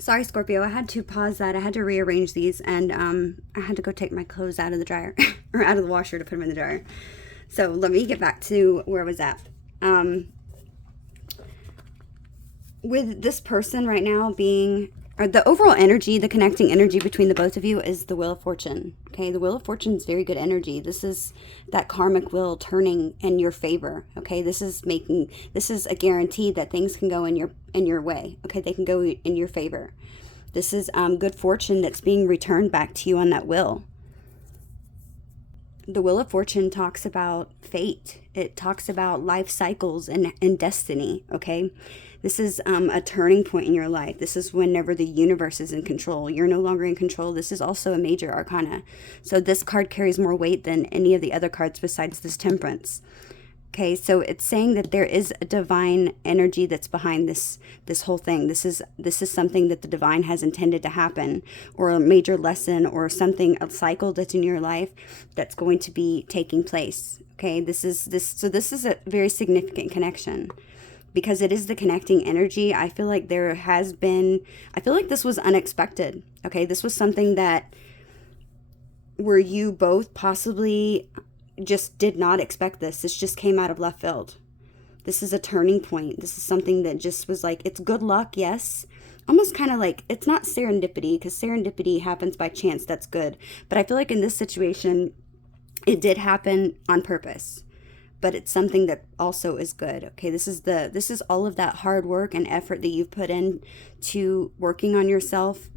Sorry, Scorpio, I had to pause that. I had to rearrange these, and I had to go take my clothes out of the dryer, or out of the washer to put them in the dryer. So let me get back to where I was at. Um, with this person right now being, or the overall energy, the connecting energy between the both of you is the Wheel of Fortune. Okay, the Wheel of Fortune is very good energy. This is that karmic wheel turning in your favor. Okay, this is a guarantee that things can go in your way. Okay, they can go in your favor. This is good fortune that's being returned back to you on that wheel. The Wheel of Fortune talks about fate. It talks about life cycles and destiny, okay? This is a turning point in your life. This is whenever the universe is in control. You're no longer in control. This is also a major arcana. So this card carries more weight than any of the other cards besides this Temperance. Okay, so it's saying that there is a divine energy that's behind this whole thing. This is something that the divine has intended to happen, or a major lesson, or something, a cycle that's in your life that's going to be taking place. Okay, this is a very significant connection because it is the connecting energy. I feel like this was unexpected. Okay, this was something that where you both possibly just did not expect this. This just came out of left field. This is a turning point. This is something that just was like, it's good luck, yes. Almost kind of like, it's not serendipity, because serendipity happens by chance. That's good. But I feel like in this situation, it did happen on purpose. But it's something that also is good. Okay, this is all of that hard work and effort that you've put in to working on yourself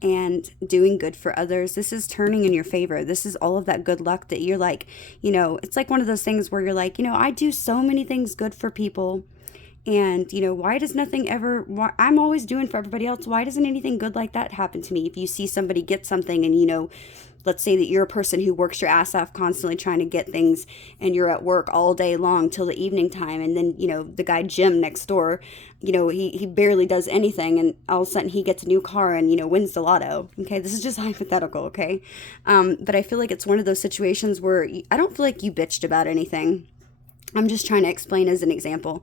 and doing good for others. This is turning in your favor. This is all of that good luck that you're like, it's like one of those things where you're like, I do so many things good for people. And, why does nothing ever, I'm always doing for everybody else. Why doesn't anything good like that happen to me? If you see somebody get something and, let's say that you're a person who works your ass off constantly trying to get things, and you're at work all day long till the evening time. And then, the guy Jim next door, he barely does anything, and all of a sudden he gets a new car and, wins the lotto. Okay, this is just hypothetical, okay? But I feel like it's one of those situations where I don't feel like you bitched about anything. I'm just trying to explain as an example.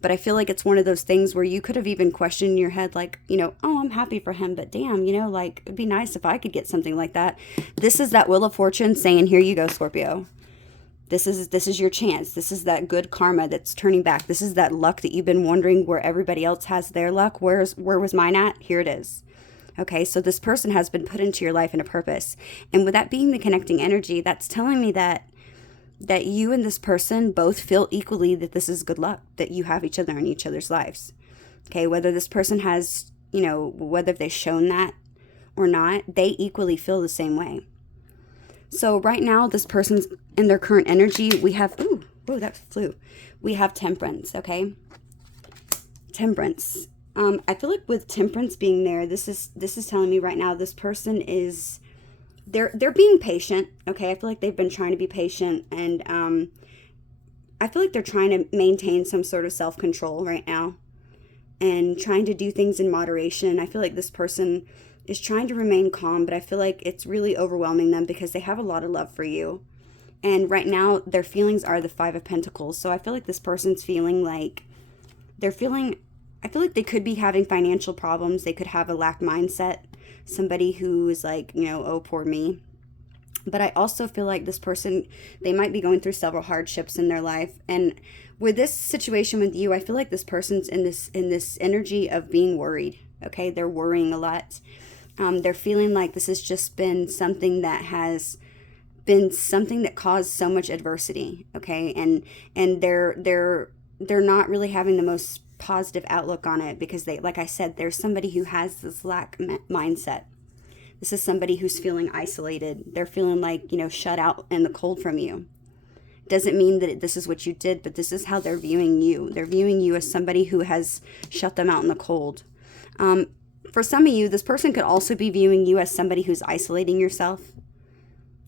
But I feel like it's one of those things where you could have even questioned in your head, like, oh, I'm happy for him, but damn, like, it'd be nice if I could get something like that. This is that Wheel of Fortune saying, here you go, Scorpio. This is your chance. This is that good karma that's turning back. This is that luck that you've been wondering where everybody else has their luck. Where was mine at? Here it is. Okay, so this person has been put into your life in a purpose. And with that being the connecting energy, that's telling me that you and this person both feel equally that this is good luck, that you have each other in each other's lives. Okay, whether this person has, whether they've shown that or not, they equally feel the same way. So right now, this person's in their current energy, we have, that flew. We have Temperance, okay? Temperance. I feel like with Temperance being there, this is telling me right now, this person is, they're being patient, okay? I feel like they've been trying to be patient, and I feel like they're trying to maintain some sort of self-control right now and trying to do things in moderation. I feel like this person is trying to remain calm, but I feel like it's really overwhelming them because they have a lot of love for you. And right now, their feelings are the Five of Pentacles. So I feel like this person's feeling like I feel like they could be having financial problems. They could have a lack mindset. Somebody who is like, oh, poor me. But I also feel like this person, they might be going through several hardships in their life. And with this situation with you, I feel like this person's in this energy of being worried. Okay, they're worrying a lot. They're feeling like this has just been something that caused so much adversity. Okay, and they're not really having the most positive outlook on it because they, like I said, there's somebody who has this lack mindset. This is somebody who's feeling isolated. They're feeling like, shut out in the cold from you. Doesn't mean that this is what you did, but this is how they're viewing you. They're viewing you as somebody who has shut them out in the cold. For some of you, this person could also be viewing you as somebody who's isolating yourself.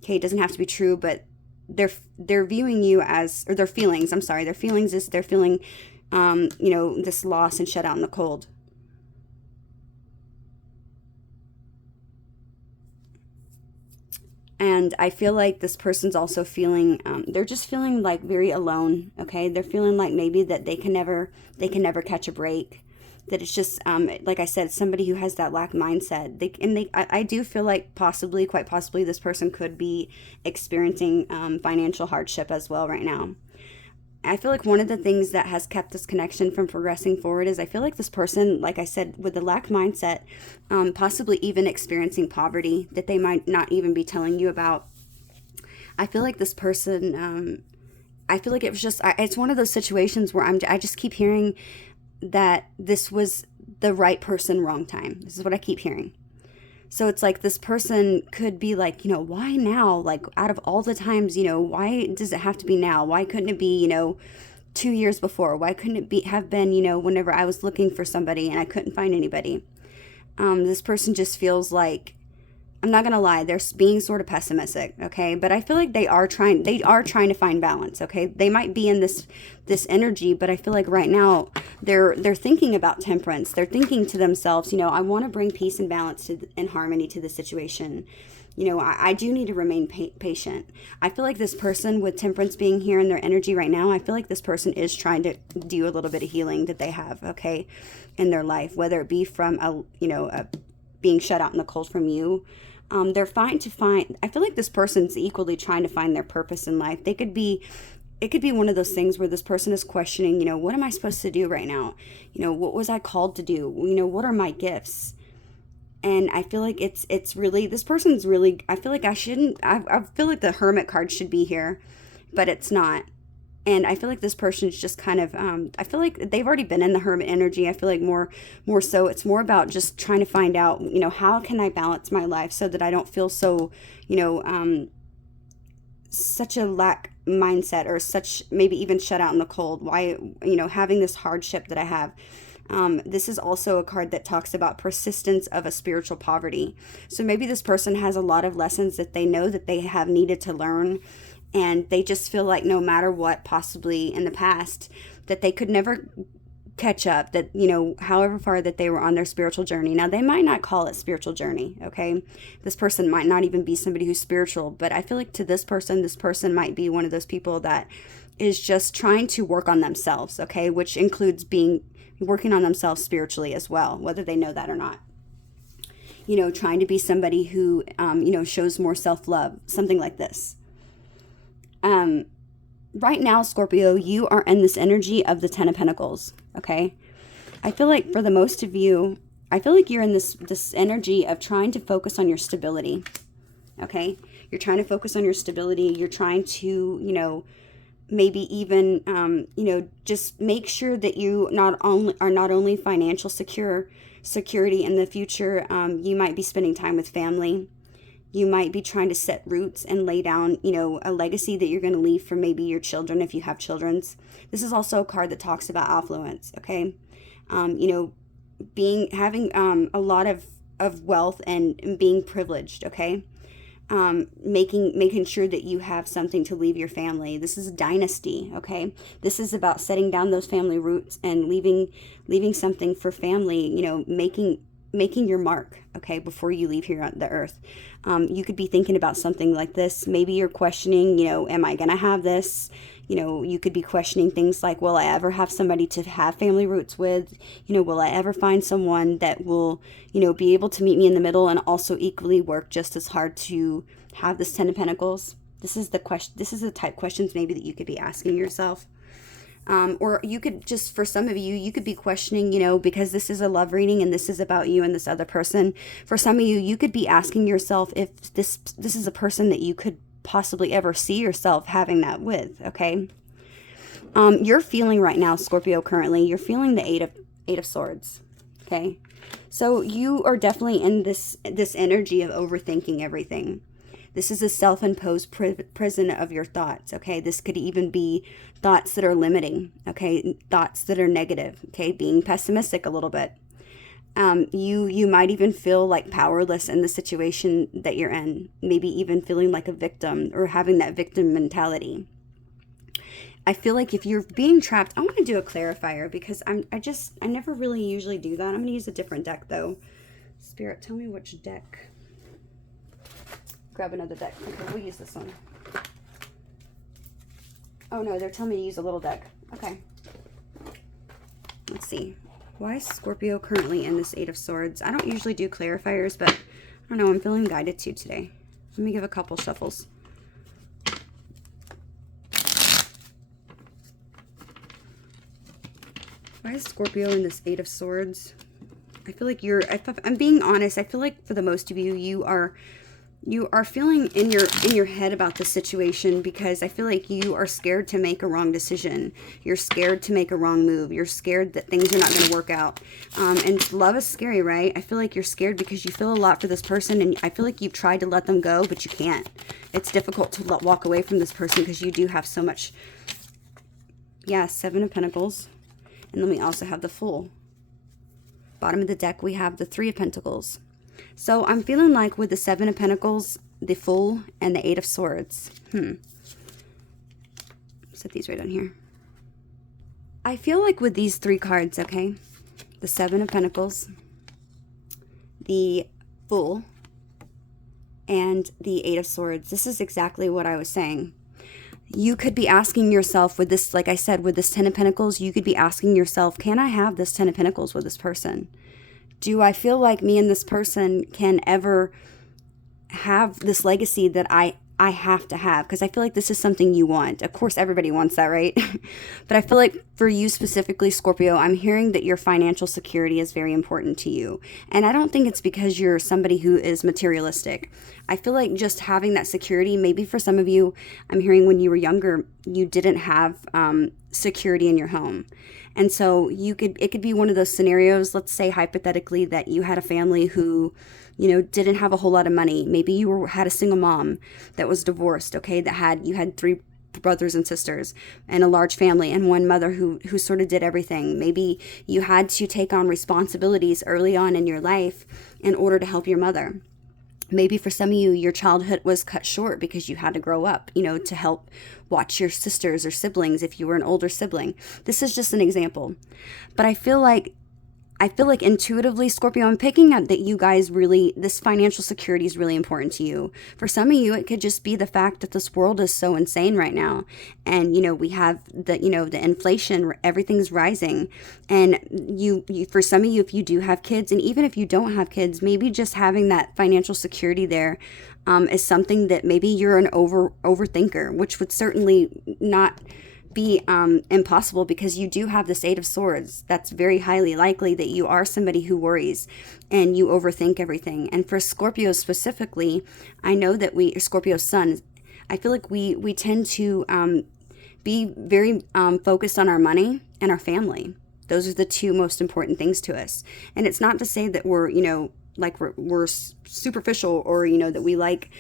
Okay, it doesn't have to be true, but they're viewing you as, or their feelings is they're feeling this loss and shut out in the cold. And I feel like this person's also feeling, they're just feeling like very alone, okay? They're feeling like maybe that they can never catch a break. that it's just, like I said, somebody who has that lack mindset. I do feel like possibly, quite possibly, this person could be experiencing financial hardship as well right now. I feel like one of the things that has kept this connection from progressing forward is I feel like this person, like I said, with the lack mindset, possibly even experiencing poverty that they might not even be telling you about. I feel like this person, I feel like it was just, it's one of those situations where I just keep hearing that this was the right person, wrong time. This is what I keep hearing. So it's like this person could be like, why now? Like, out of all the times, why does it have to be now? Why couldn't it be, 2 years before? Why couldn't it have been, whenever I was looking for somebody and I couldn't find anybody? This person just feels like, I'm not gonna lie, they're being sort of pessimistic, okay? But I feel like they are trying to find balance, okay? They might be in this energy, but I feel like right now they're thinking about temperance. They're thinking to themselves, I want to bring peace and balance and harmony to the situation. I do need to remain patient. I feel like this person with temperance being here in their energy right now, I feel like this person is trying to do a little bit of healing that they have, okay, in their life, whether it be from being shut out in the cold from you. They're fine to find, I feel like this person's equally trying to find their purpose in life. It could be one of those things where this person is questioning, what am I supposed to do right now? What was I called to do? What are my gifts? And I feel like it's really, this person's really, I feel like I feel like the Hermit card should be here, but it's not. And I feel like this person's just kind of, I feel like they've already been in the Hermit energy. I feel like more so it's more about just trying to find out, how can I balance my life so that I don't feel so, such a lack mindset, or such, maybe even shut out in the cold. Why, having this hardship that I have. This is also a card that talks about persistence of a spiritual poverty. So maybe this person has a lot of lessons that they know that they have needed to learn, and they just feel like no matter what, possibly in the past, that they could never catch up, that, however far that they were on their spiritual journey. Now, they might not call it spiritual journey, okay? This person might not even be somebody who's spiritual, but I feel like to this person might be one of those people that is just trying to work on themselves, okay? Which includes working on themselves spiritually as well, whether they know that or not. Trying to be somebody who, shows more self-love, something like this. Right now, Scorpio, you are in this energy of the Ten of Pentacles, okay? I feel like for the most of you, I feel like you're in this energy of trying to focus on your stability, okay? You're trying to focus on your stability. You're trying to, maybe even, just make sure that you are not only financial security in the future. You might be spending time with family. You might be trying to set roots and lay down, a legacy that you're going to leave for maybe your children if you have children's. This is also a card that talks about affluence, okay? Having a lot of wealth and being privileged, okay? Making sure that you have something to leave your family. This is a dynasty, okay? This is about setting down those family roots and leaving something for family, making your mark, okay, before you leave here on the earth. You could be thinking about something like this. Maybe you're questioning, am I going to have this? You could be questioning things like, will I ever have somebody to have family roots with? Will I ever find someone that will, be able to meet me in the middle and also equally work just as hard to have this Ten of Pentacles? This is the question. This is the type of questions maybe that you could be asking yourself. Or you could just, for some of you, you could be questioning, because this is a love reading and this is about you and this other person. For some of you, you could be asking yourself if this is a person that you could possibly ever see yourself having that with, okay? You're feeling right now, Scorpio, currently, you're feeling the Eight of Swords, okay? So you are definitely in this energy of overthinking everything. This is a self-imposed prison of your thoughts, okay? This could even be thoughts that are limiting, okay? Thoughts that are negative, okay? Being pessimistic a little bit. You might even feel like powerless in the situation that you're in. Maybe even feeling like a victim or having that victim mentality. I feel like if you're being trapped, I want to do a clarifier because I never really usually do that. I'm going to use a different deck though. Spirit, tell me which deck. Grab another deck. Okay, we'll use this one. Oh no, they're telling me to use a little deck. Okay. Let's see. Why is Scorpio currently in this Eight of Swords? I don't usually do clarifiers, but I don't know, I'm feeling guided to today. Let me give a couple shuffles. Why is Scorpio in this Eight of Swords? I feel like I'm being honest, I feel like for the most of you, you are feeling in your head about the situation because I feel like you are scared to make a wrong decision. You're scared to make a wrong move. You're scared that things are not going to work out. And love is scary, right? I feel like you're scared because you feel a lot for this person, and I feel like you've tried to let them go, but you can't. It's difficult to walk away from this person because you do have so much. Yeah, Seven of Pentacles. And then we also have the Fool. Bottom of the deck, we have the Three of Pentacles. So I'm feeling like with the Seven of Pentacles, the Fool, and the Eight of Swords. Set these right on here. I feel like with these three cards, okay, the Seven of Pentacles, the Fool, and the Eight of Swords, this is exactly what I was saying. You could be asking yourself with this, like I said, with this Ten of Pentacles, you could be asking yourself, can I have this Ten of Pentacles with this person? Do I feel like me and this person can ever have this legacy that I have to have? Because I feel like this is something you want. Of course, everybody wants that, right? But I feel like for you specifically, Scorpio, I'm hearing that your financial security is very important to you. And I don't think it's because you're somebody who is materialistic. I feel like just having that security, maybe for some of you, I'm hearing when you were younger, you didn't have security in your home. And so it could be one of those scenarios, let's say hypothetically, that you had a family who, didn't have a whole lot of money. Maybe you had a single mom that was divorced, okay, you had three brothers and sisters and a large family and one mother who sort of did everything. Maybe you had to take on responsibilities early on in your life in order to help your mother. Maybe for some of you, your childhood was cut short because you had to grow up, to help watch your sisters or siblings if you were an older sibling. This is just an example. But I feel like intuitively, Scorpio, I'm picking up that you guys this financial security is really important to you. For some of you, it could just be the fact that this world is so insane right now. And, we have the inflation, everything's rising. And you, for some of you, if you do have kids, and even if you don't have kids, maybe just having that financial security there is something that maybe you're an overthinker, which would certainly not be impossible because you do have this Eight of Swords. That's very highly likely that you are somebody who worries and you overthink everything. And for Scorpio specifically, I know that Scorpio sun, I feel like we tend to be very focused on our money and our family. Those are the two most important things to us. And it's not to say that we're, like we're superficial or, that we like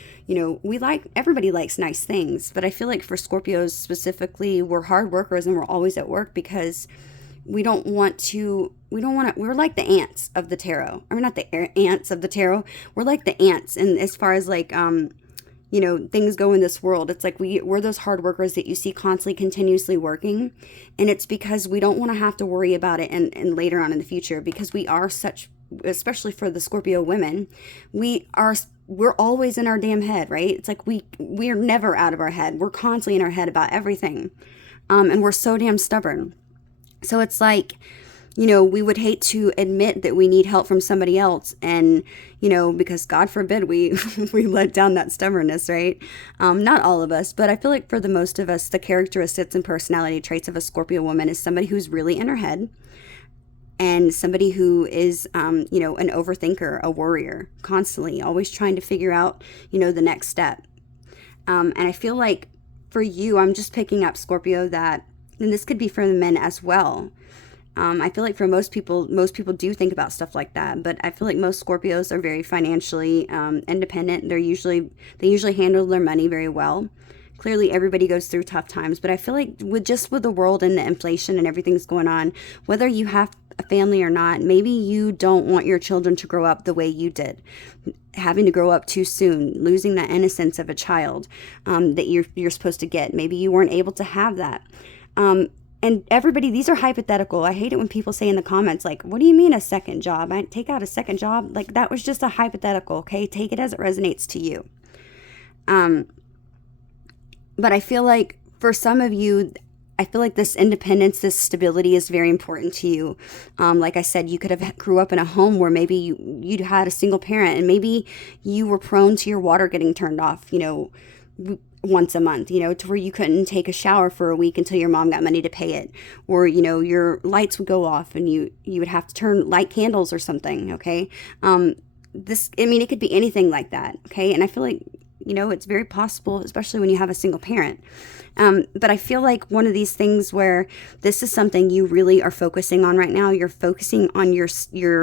everybody likes nice things. But I feel like for Scorpios specifically, we're hard workers and we're always at work because we're like the ants of the tarot. Or not the ants of the tarot. We're like the ants. And as far as like, things go in this world, it's like we're those hard workers that you see constantly, continuously working. And it's because we don't want to have to worry about it and later on in the future, because we are such, especially for the Scorpio women, we're always in our damn head, right? It's like we're never out of our head. We're constantly in our head about everything. And we're so damn stubborn. So it's like, we would hate to admit that we need help from somebody else. And, because God forbid we let down that stubbornness, right? Not all of us, but I feel like for the most of us, the characteristics and personality traits of a Scorpio woman is somebody who's really in her head. And somebody who is, an overthinker, a worrier, constantly, always trying to figure out, the next step. And I feel like for you, I'm just picking up, Scorpio, that, and this could be for the men as well. I feel like for most people do think about stuff like that. But I feel like most Scorpios are very financially independent. They usually handle their money very well. Clearly, everybody goes through tough times. But I feel like with the world and the inflation and everything's going on, whether you have a family or not, maybe you don't want your children to grow up the way you did, having to grow up too soon, losing that innocence of a child that you're supposed to get. Maybe you weren't able to have that. And everybody, these are hypothetical. I hate it when people say in the comments, like, what do you mean a second job? I take out a second job? Like, that was just a hypothetical, okay? Take it as it resonates to you. But I feel like for some of you, I feel like this independence, this stability is very important to you. Like I said, you could have grew up in a home where maybe you'd had a single parent, and maybe you were prone to your water getting turned off, once a month, to where you couldn't take a shower for a week until your mom got money to pay it. Or, your lights would go off and you would have to light candles or something, okay? It could be anything like that, okay? And I feel like, it's very possible, especially when you have a single parent. But I feel like one of these things where this is something you really are focusing on right now. You're focusing on your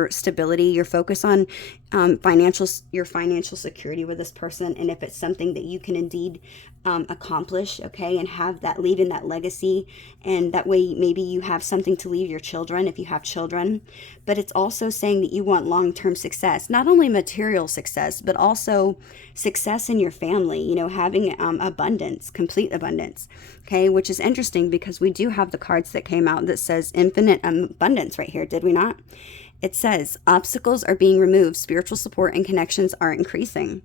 stability. You're focused on your financial security with this person. And if it's something that you can indeed accomplish, okay, and have that leave in that legacy, and that way maybe you have something to leave your children if you have children. But it's also saying that you want long-term success, not only material success, but also success in your family, having abundance, complete abundance, okay, which is interesting because we do have the cards that came out that says infinite abundance right here, did we not? It says obstacles are being removed, spiritual support and connections are increasing.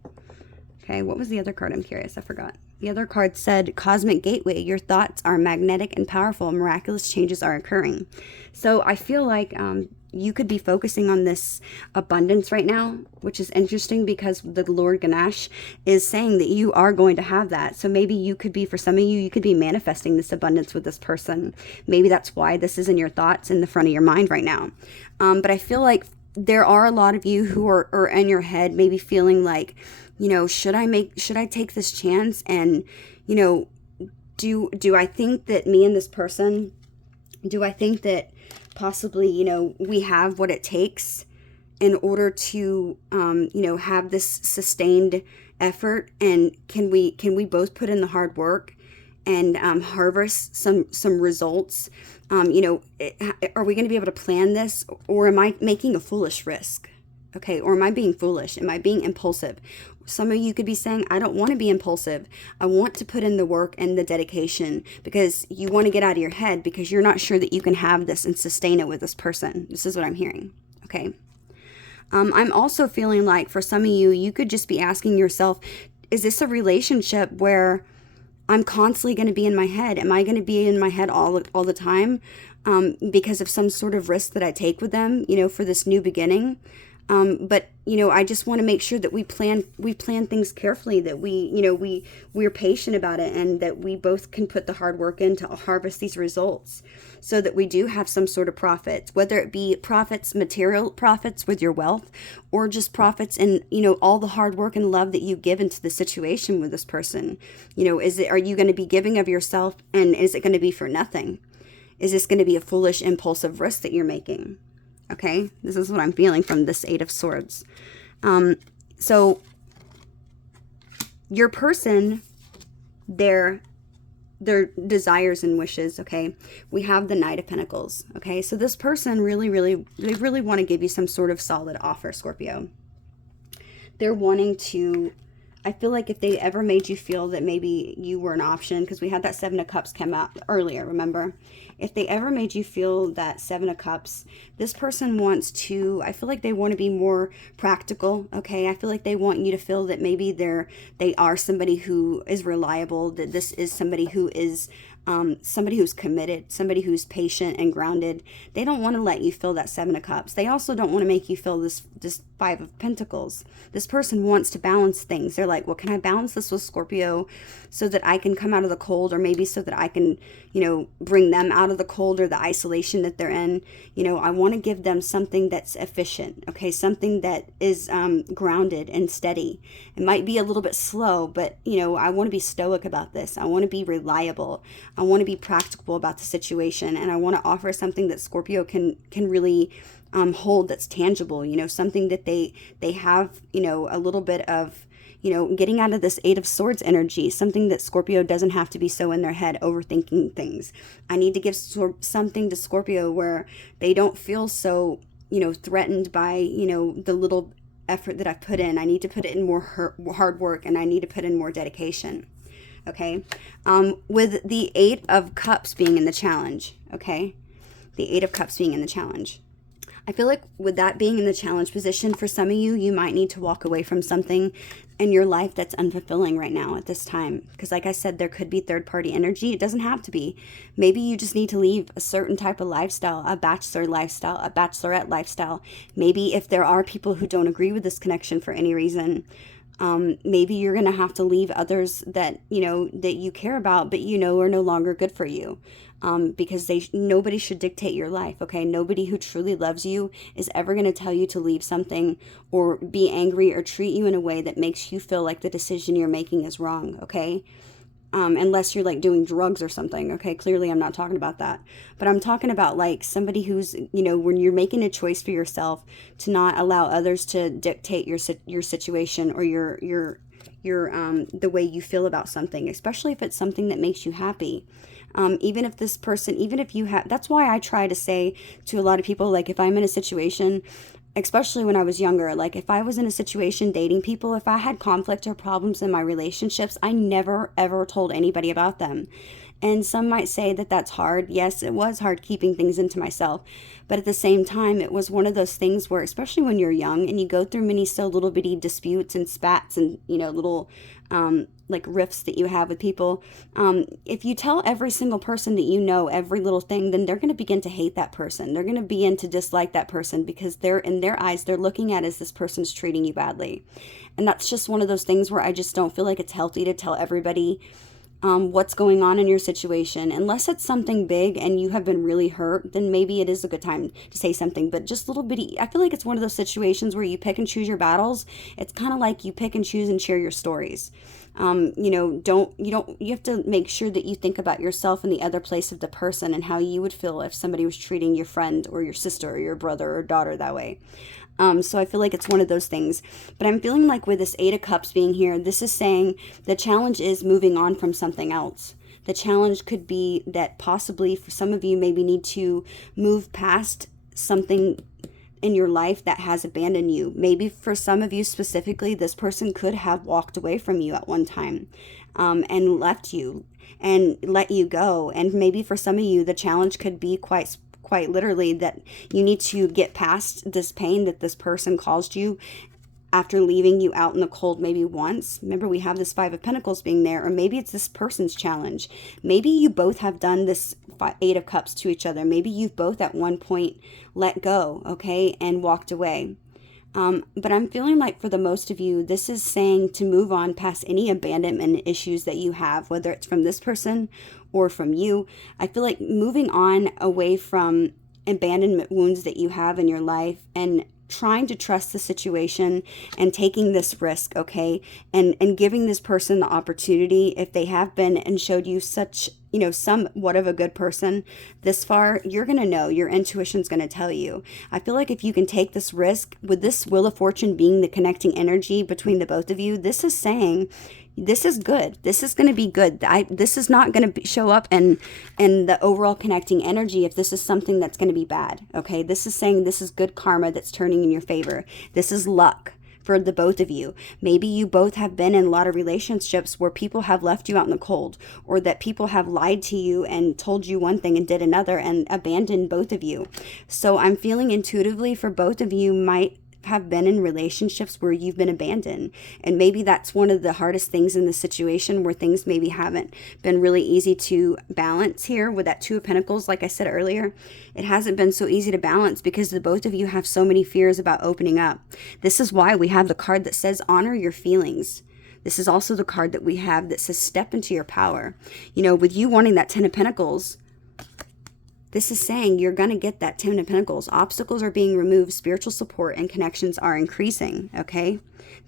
Okay, what was the other card? I'm curious, I forgot. The other card said cosmic gateway, your thoughts are magnetic and powerful, miraculous changes are occurring. So I feel like you could be focusing on this abundance right now, which is interesting because the Lord Ganesh is saying that you are going to have that. So maybe you could be, for some of you could be manifesting this abundance with this person. Maybe that's why this is in your thoughts in the front of your mind right now. But I feel like there are a lot of you who are in your head maybe feeling like, should I take this chance? And, do I think that me and this person, do I think that possibly, we have what it takes in order to, have this sustained effort? And can we both put in the hard work and harvest some results? Are we going to be able to plan this, or am I making a foolish risk? Okay, or am I being foolish? Am I being impulsive? Some of you could be saying, I don't want to be impulsive. I want to put in the work and the dedication, because you want to get out of your head because you're not sure that you can have this and sustain it with this person. This is what I'm hearing. Okay. I'm also feeling like for some of you, you could just be asking yourself, is this a relationship where I'm constantly going to be in my head? Am I going to be in my head all the time because of some sort of risk that I take with them, for this new beginning? But I just want to make sure that we plan things carefully, that we're patient about it, and that we both can put the hard work in to harvest these results, so that we do have some sort of profits, whether it be profits, material profits with your wealth, or just profits in, all the hard work and love that you give into the situation with this person. Are you going to be giving of yourself, and is it going to be for nothing? Is this going to be a foolish, impulsive risk that you're making? Okay, this is what I'm feeling from this Eight of Swords. So your person, their desires and wishes, okay, we have the Knight of Pentacles, okay? So this person they really want to give you some sort of solid offer, Scorpio. They're wanting to, I feel like if they ever made you feel that maybe you were an option, because we had that Seven of Cups come out earlier, remember? If they ever made you feel that Seven of Cups, this person wants to, I feel like they want to be more practical, okay? I feel like they want you to feel that maybe they are somebody who is reliable, that this is somebody who is somebody who's committed, somebody who's patient and grounded. They don't want to let you feel that Seven of Cups. They also don't want to make you feel this Five of Pentacles. This person wants to balance things. They're like, well, can I balance this with Scorpio so that I can come out of the cold, or maybe so that I can, bring them out of the cold or the isolation that they're in. I want to give them something that's efficient, okay? Something that is grounded and steady. It might be a little bit slow, but, I want to be stoic about this. I want to be reliable. I want to be practical about the situation, and I want to offer something that Scorpio can really hold, that's tangible, something that they have, a little bit of, getting out of this Eight of Swords energy, something that Scorpio doesn't have to be so in their head overthinking things. I need to give something to Scorpio where they don't feel so, threatened by, the little effort that I've put in. I need to put it in more hard work, and I need to put in more dedication. Okay. With the Eight of Cups being in the challenge. Okay. The Eight of Cups being in the challenge. I feel like with that being in the challenge position, for some of you, you might need to walk away from something in your life that's unfulfilling right now at this time. Because like I said, there could be third-party energy. It doesn't have to be. Maybe you just need to leave a certain type of lifestyle, a bachelor lifestyle, a bachelorette lifestyle. Maybe if there are people who don't agree with this connection for any reason, maybe you're going to have to leave others that, that you care about, but are no longer good for you. Because nobody should dictate your life, okay? Nobody who truly loves you is ever going to tell you to leave something or be angry or treat you in a way that makes you feel like the decision you're making is wrong, okay? Unless you're like doing drugs or something, okay? Clearly I'm not talking about that. But I'm talking about like somebody who's, when you're making a choice for yourself to not allow others to dictate your situation or your the way you feel about something, especially if it's something that makes you happy. Even if you have, that's why I try to say to a lot of people, like if I'm in a situation, especially when I was younger, like if I was in a situation dating people, if I had conflict or problems in my relationships, I never ever told anybody about them. And some might say that that's hard. Yes, it was hard keeping things into myself. But at the same time, it was one of those things where, especially when you're young and you go through many little bitty disputes and spats and, little like rifts that you have with people. If you tell every single person that you know every little thing, then they're going to begin to hate that person. They're going to begin to dislike that person because in their eyes, they're looking at as this person's treating you badly. And that's just one of those things where I just don't feel like it's healthy to tell everybody what's going on in your situation. Unless it's something big and you have been really hurt, then maybe it is a good time to say something. But just little bitty, I feel like it's one of those situations where you pick and choose your battles. It's kind of like you pick and choose and share your stories. You have to make sure that you think about yourself in the other place of the person and how you would feel if somebody was treating your friend or your sister or your brother or daughter that way. So I feel like it's one of those things. But I'm feeling like with this Eight of Cups being here, this is saying the challenge is moving on from something else. The challenge could be that possibly for some of you maybe need to move past something in your life that has abandoned you. Maybe for some of you specifically, this person could have walked away from you at one time and left you and let you go. And maybe for some of you, the challenge could be quite literally that you need to get past this pain that this person caused you after leaving you out in the cold maybe once. Remember, we have this Five of Pentacles being there, or maybe it's this person's challenge. Maybe you both have done this Eight of Cups to each other. Maybe you've both at one point let go, okay, and walked away. But I'm feeling like for the most of you, this is saying to move on past any abandonment issues that you have, whether it's from this person or from you. I feel like moving on away from abandonment wounds that you have in your life and trying to trust the situation and taking this risk, okay? And giving this person the opportunity, if they have been and showed you such, somewhat of a good person this far, you're going to know, your intuition's going to tell you. I feel like if you can take this risk, with this Wheel of Fortune being the connecting energy between the both of you, this is saying this is good. This is going to be good. This is not going to show up in the overall connecting energy if this is something that's going to be bad, okay? This is saying this is good karma that's turning in your favor. This is luck for the both of you. Maybe you both have been in a lot of relationships where people have left you out in the cold, or that people have lied to you and told you one thing and did another and abandoned both of you. So I'm feeling intuitively for both of you might have been in relationships where you've been abandoned, and maybe that's one of the hardest things in the situation, where things maybe haven't been really easy to balance here with that Two of Pentacles. Like I said earlier, it hasn't been so easy to balance because the both of you have so many fears about opening up. This is why we have the card that says honor your feelings. This is also the card that we have that says step into your power. With you wanting that Ten of Pentacles, this is saying you're going to get that Ten of Pentacles. Obstacles are being removed, spiritual support and connections are increasing, okay?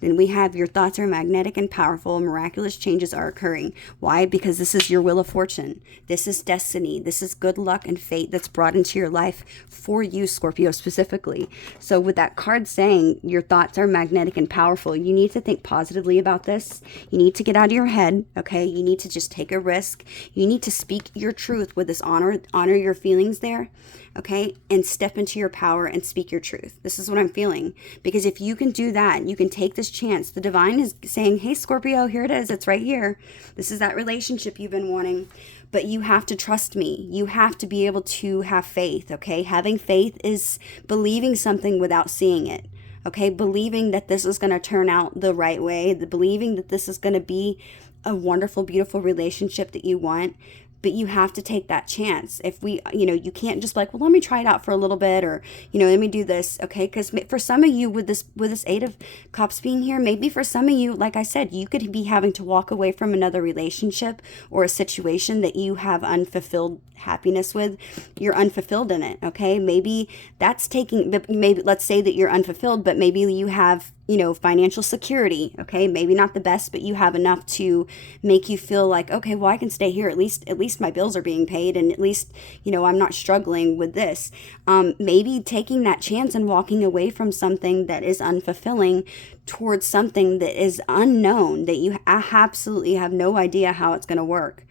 Then we have your thoughts are magnetic and powerful. Miraculous changes are occurring. Why? Because this is your Wheel of Fortune. This is destiny. This is good luck and fate that's brought into your life for you, Scorpio, specifically. So with that card saying your thoughts are magnetic and powerful, you need to think positively about this. You need to get out of your head, okay? You need to just take a risk. You need to speak your truth with this honor your feelings. feelings there, okay? And step into your power and speak your truth. This is what I'm feeling. Because if you can do that, you can take this chance. The divine is saying, hey, Scorpio, here it is. It's right here. This is that relationship you've been wanting. But you have to trust me. You have to be able to have faith, okay? Having faith is believing something without seeing it, okay? Believing that this is going to turn out the right way, believing that this is going to be a wonderful, beautiful relationship that you want. But you have to take that chance. If we, you can't just like, well, let me try it out for a little bit, or, let me do this, okay? Because for some of you with this Eight of Cups being here, maybe for some of you, like I said, you could be having to walk away from another relationship or a situation that you have unfulfilled happiness with. You're unfulfilled in it, okay? Maybe that's maybe let's say that you're unfulfilled, but maybe you have financial security, okay? Maybe not the best, but you have enough to make you feel like, okay, well, I can stay here. At least my bills are being paid, and at least, I'm not struggling with this. Maybe taking that chance and walking away from something that is unfulfilling towards something that is unknown, that you absolutely have no idea how it's going to work,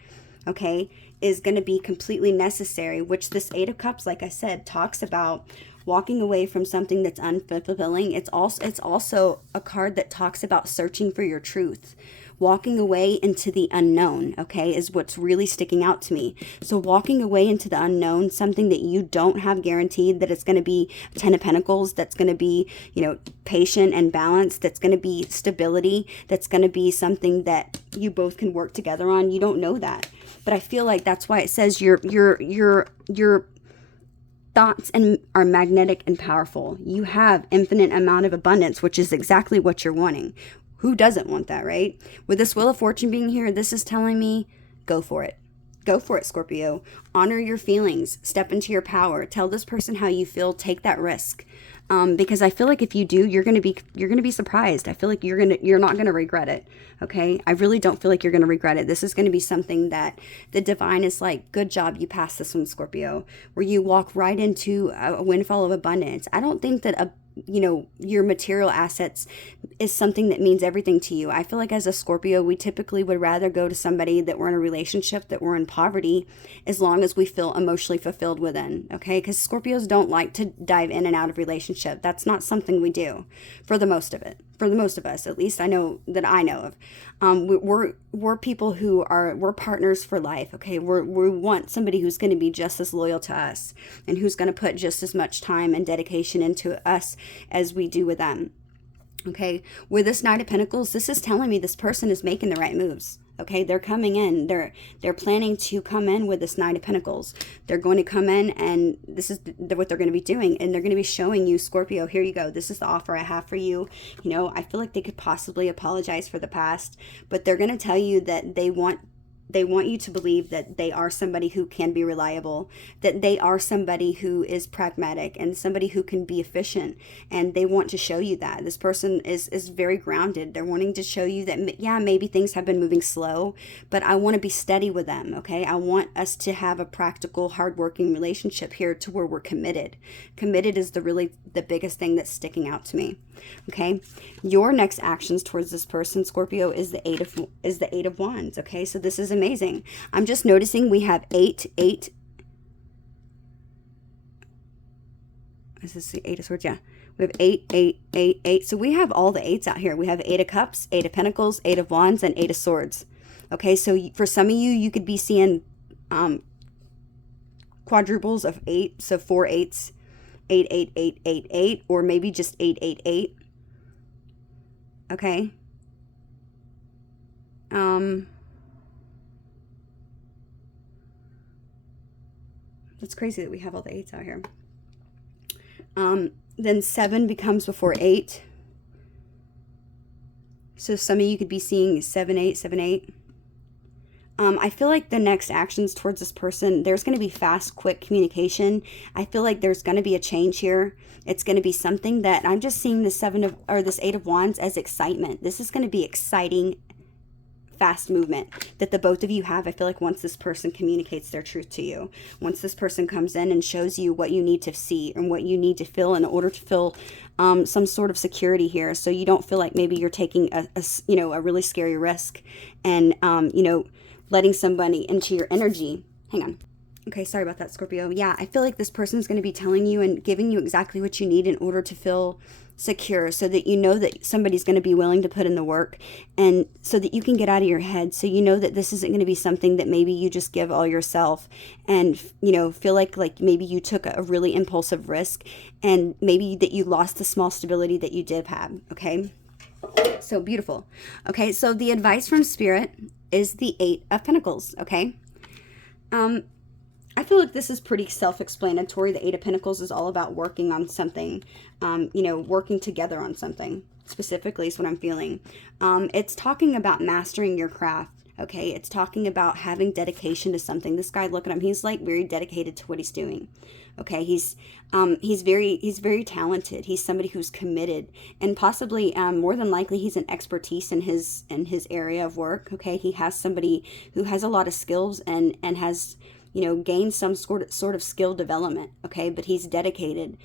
okay, is going to be completely necessary, which this Eight of Cups, like I said, talks about walking away from something that's unfulfilling. It's also a card that talks about searching for your truth. Walking away into the unknown, okay, is what's really sticking out to me. So walking away into the unknown, something that you don't have guaranteed that it's going to be Ten of Pentacles, that's going to be, patient and balanced, that's going to be stability, that's going to be something that you both can work together on. You don't know that. But I feel like that's why it says your thoughts are magnetic and powerful. You have infinite amount of abundance, which is exactly what you're wanting. Who doesn't want that, right? With this Wheel of Fortune being here, this is telling me, go for it. Go for it, Scorpio. Honor your feelings. Step into your power. Tell this person how you feel. Take that risk. Because I feel like if you do, you're gonna be surprised. I feel like you're not gonna regret it. Okay, I really don't feel like you're gonna regret it. This is gonna be something that the divine is like, good job, you passed this one, Scorpio, where you walk right into a windfall of abundance. I don't think that your material assets is something that means everything to you. I feel like as a Scorpio, we typically would rather go to somebody that we're in a relationship, that we're in poverty, as long as we feel emotionally fulfilled within, okay? Because Scorpios don't like to dive in and out of relationship. That's not something we do for the most of it. For the most of us, at least I know of. We're people we're partners for life, okay? We want somebody who's going to be just as loyal to us and who's going to put just as much time and dedication into us as we do with them, okay? With this Knight of Pentacles, this is telling me this person is making the right moves. Okay, they're coming in. They're planning to come in with this Knight of Pentacles. They're going to come in, and this is what they're going to be doing. And they're going to be showing you, Scorpio, here you go. This is the offer I have for you. I feel like they could possibly apologize for the past, but they're going to tell you that they want you to believe that they are somebody who can be reliable, that they are somebody who is pragmatic and somebody who can be efficient. And they want to show you that. This person is very grounded. They're wanting to show you that, yeah, maybe things have been moving slow, but I want to be steady with them, okay? I want us to have a practical, hardworking relationship here to where we're committed. Committed is the biggest thing that's sticking out to me, okay? Your next actions towards this person, Scorpio, is the Eight of Wands, okay? So this is amazing. I'm just noticing we have 8. Is this the Eight of Swords? Yeah. We have 8, 8, 8, 8. So we have all the 8s out here. We have 8 of Cups, 8 of Pentacles, 8 of Wands, and 8 of Swords. Okay, so for some of you could be seeing quadruples of 8. So 4 8s, 8, 8, 8, 8, 8, or maybe just 8, 8, 8. Okay. That's crazy that we have all the 8s out here. Then 7 becomes before 8. So some of you could be seeing 7, 8, 7, 8. I feel like the next actions towards this person, there's going to be fast, quick communication. I feel like there's going to be a change here. It's going to be something that I'm just seeing this 8 of Wands as excitement. This is going to be exciting, fast movement that the both of you have. I feel like once this person communicates their truth to you, once this person comes in and shows you what you need to see and what you need to feel in order to feel some sort of security here, so you don't feel like maybe you're taking a really scary risk and letting somebody into your energy. Hang on. Okay, sorry about that, Scorpio. Yeah, I feel like this person is going to be telling you and giving you exactly what you need in order to feel secure, so that you know that somebody's going to be willing to put in the work, and so that you can get out of your head, so you know that this isn't going to be something that maybe you just give all yourself and, feel like maybe you took a really impulsive risk, and maybe that you lost the small stability that you did have. Okay, so beautiful. Okay, so the advice from Spirit is the Eight of Pentacles. Okay, I feel like this is pretty self-explanatory. The Eight of Pentacles is all about working on something, working together on something specifically is what I'm feeling. It's talking about mastering your craft. Okay, it's talking about having dedication to something. This guy, look at him. He's like very dedicated to what he's doing. Okay, he's very talented. He's somebody who's committed, and possibly more than likely he's an expertise in his area of work. Okay, he has somebody who has a lot of skills and has gained some sort of skill development. Okay, but he's dedicated.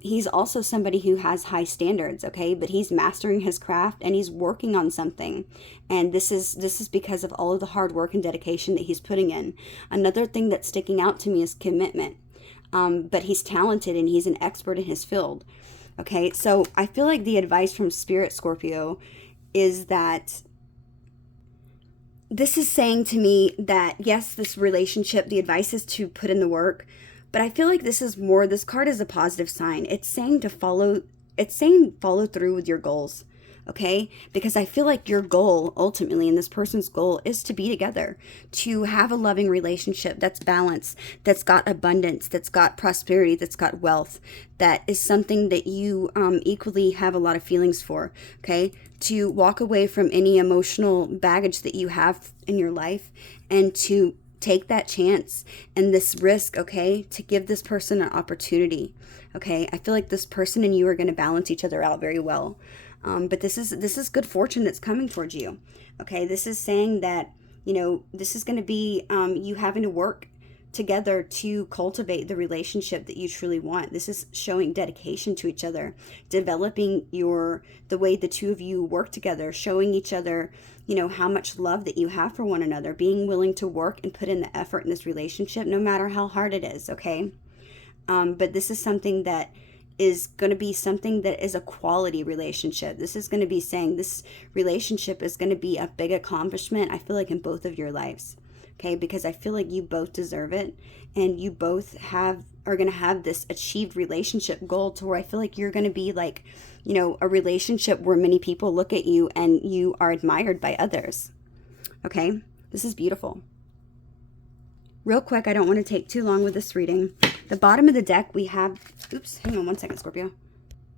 He's also somebody who has high standards. Okay, but he's mastering his craft and he's working on something, and this is because of all of the hard work and dedication that he's putting in. Another thing that's sticking out to me is commitment. But he's talented and he's an expert in his field. Okay, so I feel like the advice from Spirit, Scorpio, is that this is saying to me that, yes, this relationship, the advice is to put in the work, but I feel like this card is a positive sign. It's saying follow through with your goals. Okay, because I feel like your goal ultimately, and this person's goal, is to be together, to have a loving relationship that's balanced, that's got abundance, that's got prosperity, that's got wealth, that is something that you equally have a lot of feelings for. Okay, to walk away from any emotional baggage that you have in your life, and to take that chance and this risk, okay, to give this person an opportunity. Okay, I feel like this person and you are going to balance each other out very well. But this is good fortune that's coming towards you. Okay, this is saying that, this is going to be you having to work together to cultivate the relationship that you truly want. This is showing dedication to each other, developing the way the two of you work together, showing each other, how much love that you have for one another, being willing to work and put in the effort in this relationship, no matter how hard it is. Okay, but this is something that is going to be something that is a quality relationship. This is going to be saying this relationship is going to be a big accomplishment, I feel like, in both of your lives. Okay, because I feel like you both deserve it, and you both are going to have this achieved relationship goal to where I feel like you're going to be like, a relationship where many people look at you and you are admired by others. Okay, this is beautiful. Real quick, I don't want to take too long with this reading. The bottom of the deck, we have... Oops, hang on one second, Scorpio.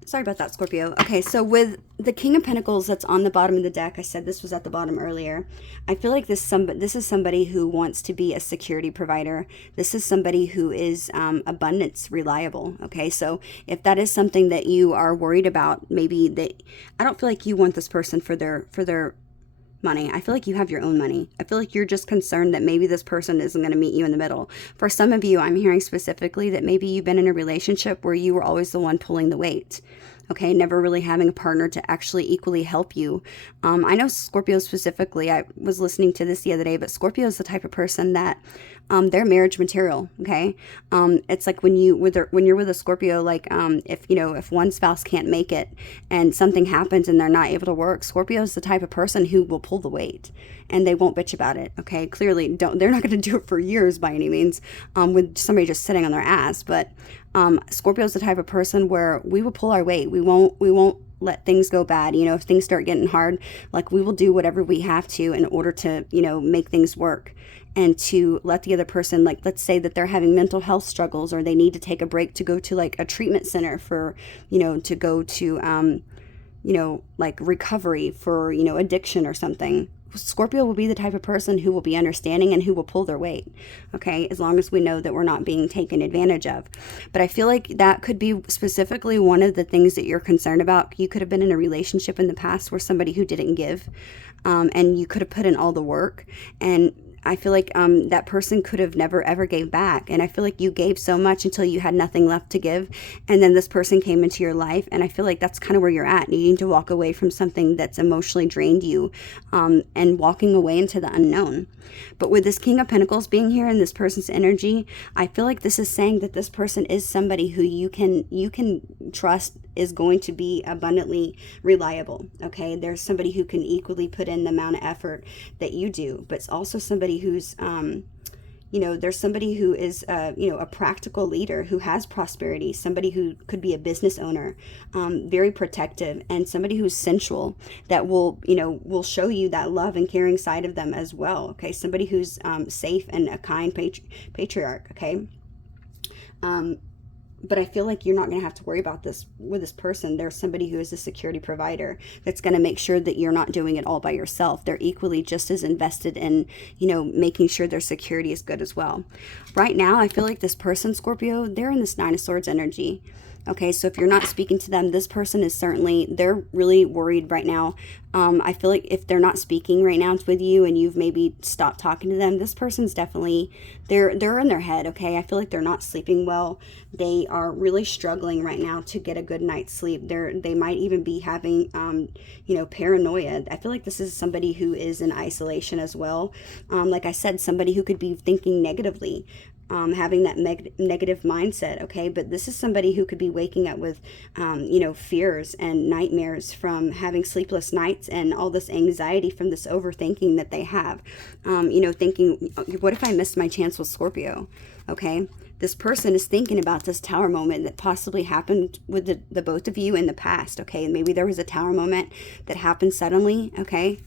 Sorry about that, Scorpio. Okay, so with the King of Pentacles that's on the bottom of the deck, I said this was at the bottom earlier. I feel like this is somebody who wants to be a security provider. This is somebody who is abundance reliable. Okay, so if that is something that you are worried about, maybe that... I don't feel like you want this person for their money. I feel like you have your own money. I feel like you're just concerned that maybe this person isn't going to meet you in the middle. For some of you, I'm hearing specifically that maybe you've been in a relationship where you were always the one pulling the weight. Okay, never really having a partner to actually equally help you. I know Scorpio specifically, I was listening to this the other day, but Scorpio is the type of person that they're marriage material. Okay, it's like when you're with a Scorpio, like if one spouse can't make it and something happens and they're not able to work, Scorpio is the type of person who will pull the weight and they won't bitch about it. Okay, clearly they're not going to do it for years by any means, with somebody just sitting on their ass, but Scorpio is the type of person where we will pull our weight. We won't let things go bad. If things start getting hard, like, we will do whatever we have to in order to, make things work, and to let the other person, like, let's say that they're having mental health struggles or they need to take a break to go to like a treatment center for, to go to, like recovery for, addiction or something. Scorpio will be the type of person who will be understanding and who will pull their weight, okay, as long as we know that we're not being taken advantage of. But I feel like that could be specifically one of the things that you're concerned about. You could have been in a relationship in the past where somebody who didn't give, and you could have put in all the work, and I feel like that person could have never ever gave back. And I feel like you gave so much until you had nothing left to give. And then this person came into your life. And I feel like that's kind of where you're at, needing to walk away from something that's emotionally drained you, and walking away into the unknown. But with this King of Pentacles being here and this person's energy, I feel like this is saying that this person is somebody who you can trust is going to be abundantly reliable. Okay, there's somebody who can equally put in the amount of effort that you do, but it's also somebody who's there's somebody who is a practical leader who has prosperity, somebody who could be a business owner, very protective, and somebody who's sensual, that will show you that love and caring side of them as well. Okay, somebody who's safe and a kind patriarch. Okay. But I feel like you're not going to have to worry about this with this person. There's somebody who is a security provider that's going to make sure that you're not doing it all by yourself. They're equally just as invested in, making sure their security is good as well. Right now, I feel like this person, Scorpio, they're in this Nine of Swords energy. Okay, so if you're not speaking to them, this person is they're really worried right now. I feel like if they're not speaking right now with you and you've maybe stopped talking to them, this person's definitely, they're in their head, okay? I feel like they're not sleeping well. They are really struggling right now to get a good night's sleep. They might even be having, paranoia. I feel like this is somebody who is in isolation as well. Like I said, somebody who could be thinking negatively. Having that negative mindset, okay? But this is somebody who could be waking up with, fears and nightmares from having sleepless nights and all this anxiety from this overthinking that they have. Thinking, what if I missed my chance with Scorpio, okay? This person is thinking about this tower moment that possibly happened with the both of you in the past, okay? Maybe there was a tower moment that happened suddenly, okay?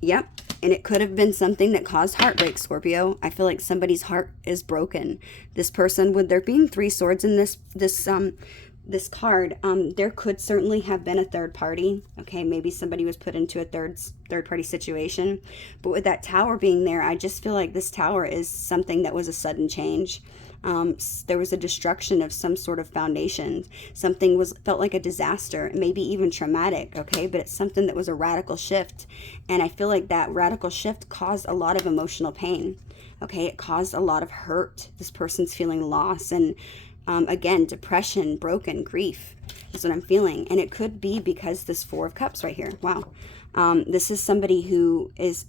Yep. And it could have been something that caused heartbreak, Scorpio. I feel like somebody's heart is broken. This person, with there being 3 swords in this card, there could certainly have been a third party. Okay, maybe somebody was put into a third party situation. But with that tower being there, I just feel like this tower is something that was a sudden change. There was a destruction of some sort of foundation. Something felt like a disaster, maybe even traumatic, okay? But it's something that was a radical shift. And I feel like that radical shift caused a lot of emotional pain, okay? It caused a lot of hurt. This person's feeling loss and, again, depression, broken, grief is what I'm feeling. And it could be because this 4 of Cups right here. Wow. This is somebody who is,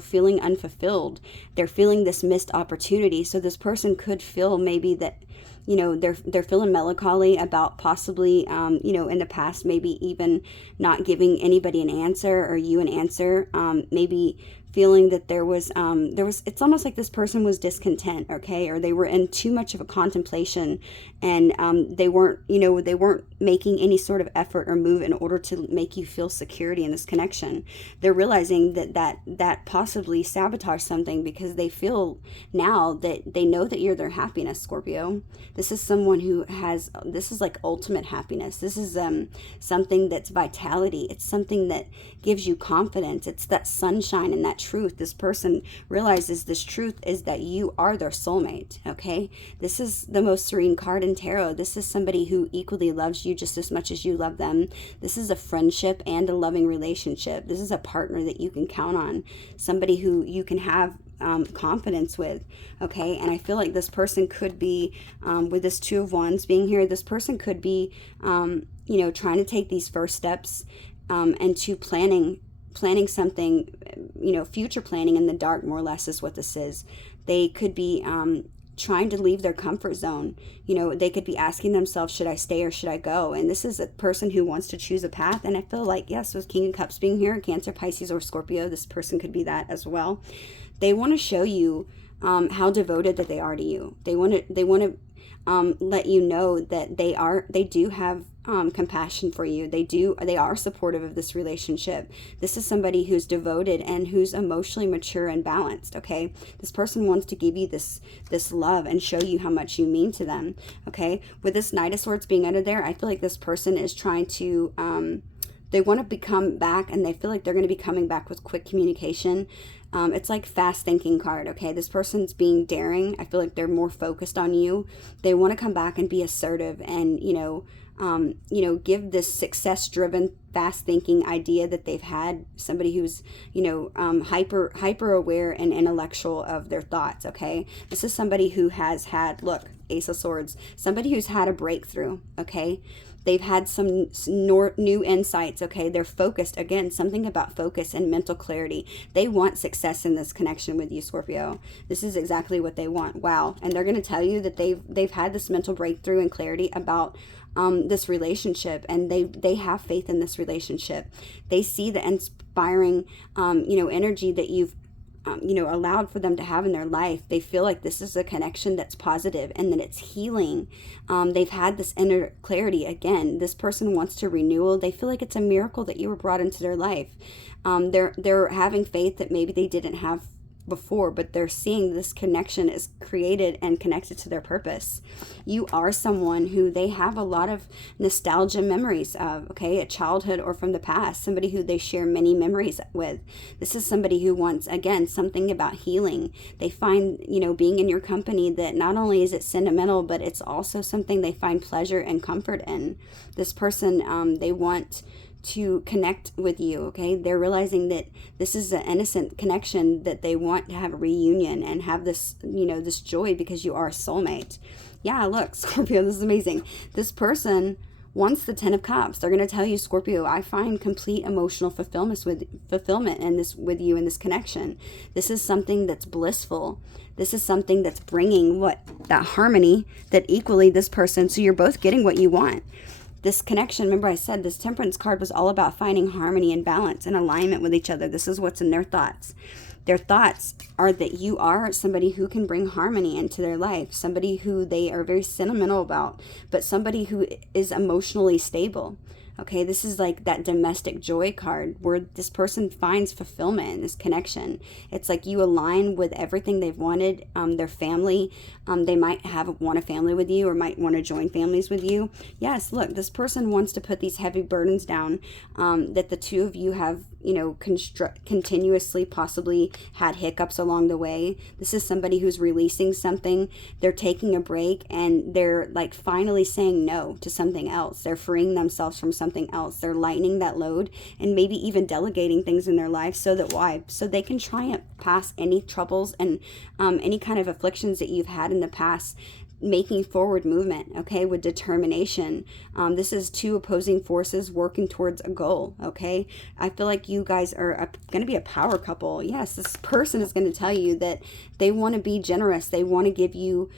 feeling unfulfilled. They're feeling this missed opportunity. So this person could feel maybe that, they're feeling melancholy about possibly, in the past, maybe even not giving anybody an answer or you an answer. Maybe feeling that there was, it's almost like this person was discontent, okay? Or they were in too much of a contemplation and they weren't making any sort of effort or move in order to make you feel security in this connection. They're realizing that possibly sabotaged something because they feel now that they know that you're their happiness, Scorpio. This is someone who this is like ultimate happiness. This is something that's vitality. It's something that gives you confidence. It's that sunshine and that truth. This person realizes this truth is that you are their soulmate, okay? This is the most serene card in tarot. This is somebody who equally loves you just as much as you love them. This is a friendship and a loving relationship. This is a partner that you can count on, somebody who you can have confidence with, okay? And I feel like this person could be, with this 2 of Wands being here, this person could be, trying to take these first steps into planning something, future planning in the dark, more or less is what this is. They could be trying to leave their comfort zone. They could be asking themselves, should I stay or should I go? And this is a person who wants to choose a path. And I feel like, yes, with King of Cups being here, Cancer, Pisces, or Scorpio, this person could be that as well. They want to show you how devoted that they are to you. They want to let you know that they do have compassion for you. They are supportive of this relationship. This is somebody who's devoted and who's emotionally mature and balanced, okay? This person wants to give you this love and show you how much you mean to them, okay? With this Knight of Swords being under there, I feel like this person is trying to, they want to come back, and they feel like they're going to be coming back with quick communication. It's like fast thinking card, okay? This person's being daring. I feel like they're more focused on you. They want to come back and be assertive and, give this success-driven, fast-thinking idea that they've had, somebody who's, hyper aware and intellectual of their thoughts, okay? This is somebody who has had, look, Ace of Swords, somebody who's had a breakthrough, okay? They've had some new insights, okay? They're focused. Again, something about focus and mental clarity. They want success in this connection with you, Scorpio. This is exactly what they want. Wow. And they're going to tell you that they've had this mental breakthrough and clarity about this relationship, and they have faith in this relationship. They see the inspiring, energy that you've allowed for them to have in their life. They feel like this is a connection that's positive and that it's healing. They've had this inner clarity. Again, this person wants to renewal. They feel like it's a miracle that you were brought into their life. They're having faith that maybe they didn't have before, but they're seeing this connection is created and connected to their purpose. You are someone who they have a lot of nostalgia memories of, okay, a childhood or from the past, somebody who they share many memories with. This is somebody who wants, again, something about healing. They find, being in your company, that not only is it sentimental, but it's also something they find pleasure and comfort in. This person, they want to connect with you, okay? They're realizing that this is an innocent connection, that they want to have a reunion and have this, this joy because you are a soulmate. Yeah, look, Scorpio, this is amazing. This person wants the 10 of Cups. They're going to tell you, Scorpio, I find complete emotional fulfillment in this with you in this connection. This is something that's blissful. This is something that's bringing that harmony that equally this person, so you're both getting what you want. This connection, remember I said this Temperance card was all about finding harmony and balance and alignment with each other. This is what's in their thoughts. Their thoughts are that you are somebody who can bring harmony into their life, somebody who they are very sentimental about, but somebody who is emotionally stable. Okay, this is like that domestic joy card where this person finds fulfillment in this connection. It's like you align with everything they've wanted. Their family, they might want a family with you or might want to join families with you. Yes, look, this person wants to put these heavy burdens down that the two of you have, continuously possibly had hiccups along the way. This is somebody who's releasing something. They're taking a break and they're like finally saying no to something else. They're freeing themselves from something else. They're lightening that load and maybe even delegating things in their life so they can triumph past any troubles and any kind of afflictions that you've had in the past, making forward movement, okay, with determination. This is two opposing forces working towards a goal, okay? I feel like you guys are going to be a power couple. Yes, this person is going to tell you that they want to be generous. They want to give you,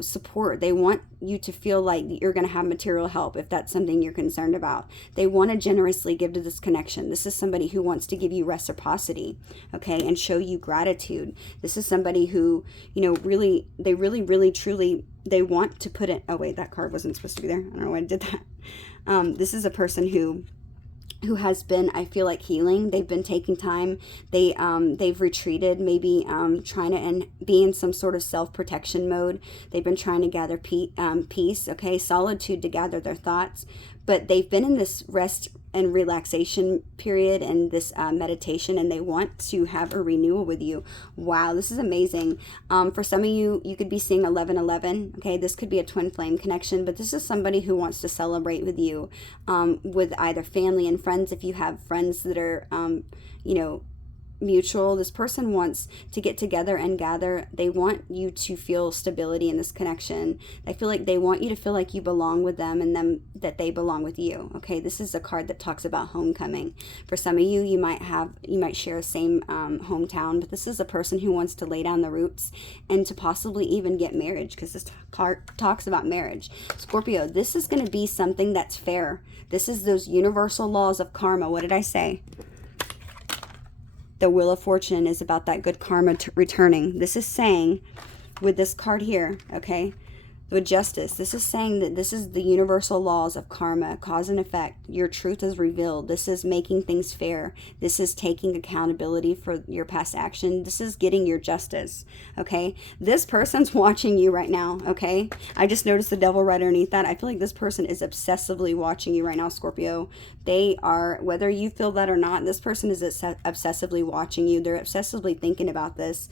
support. They want you to feel like you're going to have material help if that's something you're concerned about. They want to generously give to this connection. This is somebody who wants to give you reciprocity, okay, and show you gratitude. This is somebody who, really, truly, they want to put it. Oh wait, that card wasn't supposed to be there. I don't know why I did that. This is a person who has been, I feel like, healing. They've been taking time. They've retreated, maybe trying to be in some sort of self-protection mode. They've been trying to gather peace, okay, solitude to gather their thoughts. But they've been in this rest and relaxation period and this meditation, and they want to have a renewal with you. Wow, this is amazing. For some of you, you could be seeing 1111. Okay, this could be a twin flame connection, but this is somebody who wants to celebrate with you, with either family and friends. If you have friends that are, mutual, this person wants to get together and gather. They want you to feel stability in this connection. I feel like they want you to feel like you belong with them and them that they belong with you. Okay, this is a card that talks about homecoming. For some of you, you might share the same hometown, but this is a person who wants to lay down the roots and to possibly even get married, because this card talks about marriage. Scorpio, this is going to be something that's fair. This is those universal laws of karma. What did I say? The Wheel of Fortune is about that good karma returning. This is saying, with this card here, okay, with Justice, this is saying that this is the universal laws of karma, cause and effect. Your truth is revealed. This is making things fair. This is taking accountability for your past action. This is getting your justice, okay? This person's watching you right now, okay? I just noticed the devil right underneath that. I feel like this person is obsessively watching you right now, Scorpio. They are, whether you feel that or not, this person is obsessively watching you. They're obsessively thinking about this.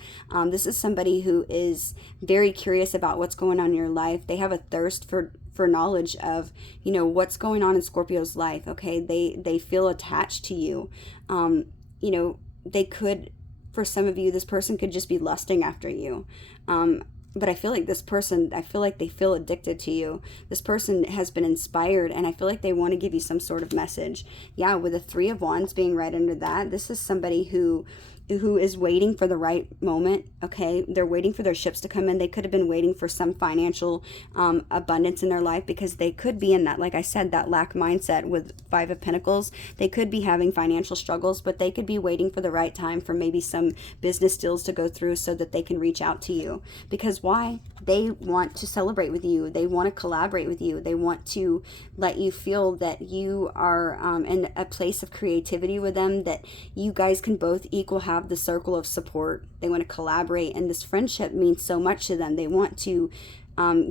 This is somebody who is very curious about what's going on in your life. They have a thirst for for knowledge of, you know, what's going on in Scorpio's life. Okay, they feel attached to you. You know, they could, for some of you, this person could just be lusting after you. But I feel like this person, I feel like they feel addicted to you. This person has been inspired, and I feel like they want to give you some sort of message. Yeah, with the Three of Wands being right under that, this is somebody who is waiting for the right moment. Okay, they're waiting for their ships to come in. They could have been waiting for some financial abundance in their life, because they could be in that, like I said, that lack mindset with Five of Pentacles. They could be having financial struggles, but they could be waiting for the right time for maybe some business deals to go through so that they can reach out to you. Because why? They want to celebrate with you. They want to collaborate with you. They want to let you feel that you are in a place of creativity with them, that you guys can both have the circle of support. They want to collaborate, and this friendship means so much to them. They want to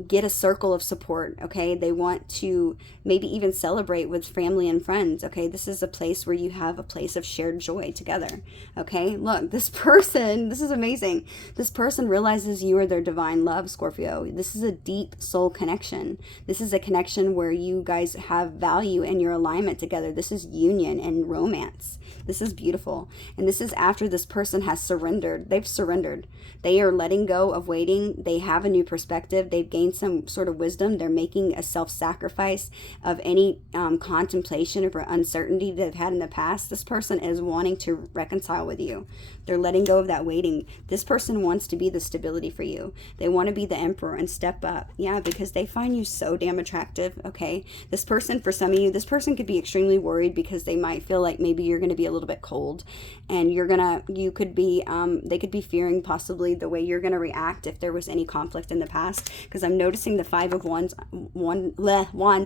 get a circle of support. Okay, they want to maybe even celebrate with family and friends. Okay, this is a place where you have a place of shared joy together. Okay, look, this person, this is amazing. This person realizes you are their divine love, Scorpio. This is a deep soul connection. This is a connection where you guys have value and your alignment together. This is union and romance. This is beautiful. And this is after this person has surrendered. They've surrendered. They are letting go of waiting. They have a new perspective. They've gained some sort of wisdom. They're making a self-sacrifice of any contemplation or uncertainty they've had in the past. This person is wanting to reconcile with you. They're letting go of that waiting. This person wants to be the stability for you. They want to be the emperor and step up. Yeah, because they find you so damn attractive. Okay, this person, for some of you, this person could be extremely worried because they might feel like maybe you're going to be a little bit cold, and you could be they could be fearing possibly the way you're going to react if there was any conflict in the past, because I'm noticing the Five of Wands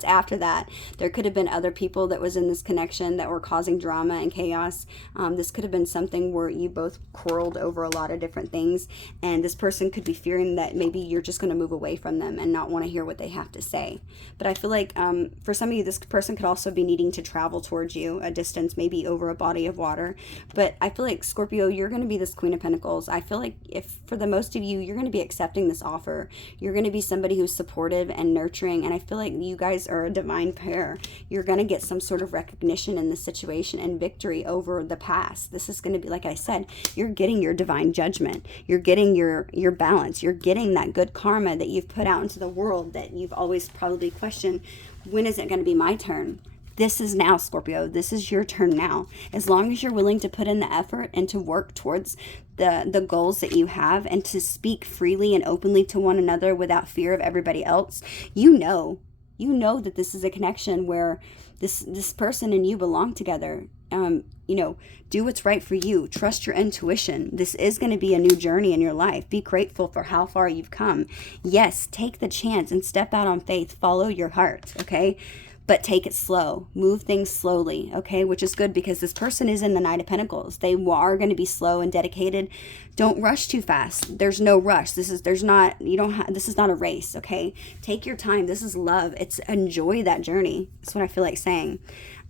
after that. There could have been other people that was in this connection that were causing drama and chaos. This could have been something where you both quarreled over a lot of different things, and this person could be fearing that maybe you're just going to move away from them and not want to hear what they have to say. But I feel like for some of you, this person could also be needing to travel towards you a distance, maybe over a body of water. But I feel like, Scorpio, you're going to be this Queen of Pentacles. I feel like if for the most of you, you're going to be accepting this offer. You're going to be somebody who's supportive and nurturing, and I feel like you guys are a divine pair. You're going to get some sort of recognition in this situation and victory over the past. This is going to be, like I said, you're getting your divine judgment. You're getting your balance. You're getting that good karma that you've put out into the world that you've always probably questioned, when is it going to be my turn? This is now, Scorpio. This is your turn now. As long as you're willing to put in the effort and to work towards the goals that you have, and to speak freely and openly to one another without fear of everybody else, you know that this is a connection where this person and you belong together. Do what's right for you. Trust your intuition. This is going to be a new journey in your life. Be grateful for how far you've come. Yes, take the chance and step out on faith. Follow your heart, okay? But take it slow. Move things slowly, okay? Which is good, because this person is in the Knight of Pentacles. They are going to be slow and dedicated. Don't rush too fast. There's no rush. This is not a race, okay? Take your time. This is love. It's enjoy that journey. That's what I feel like saying.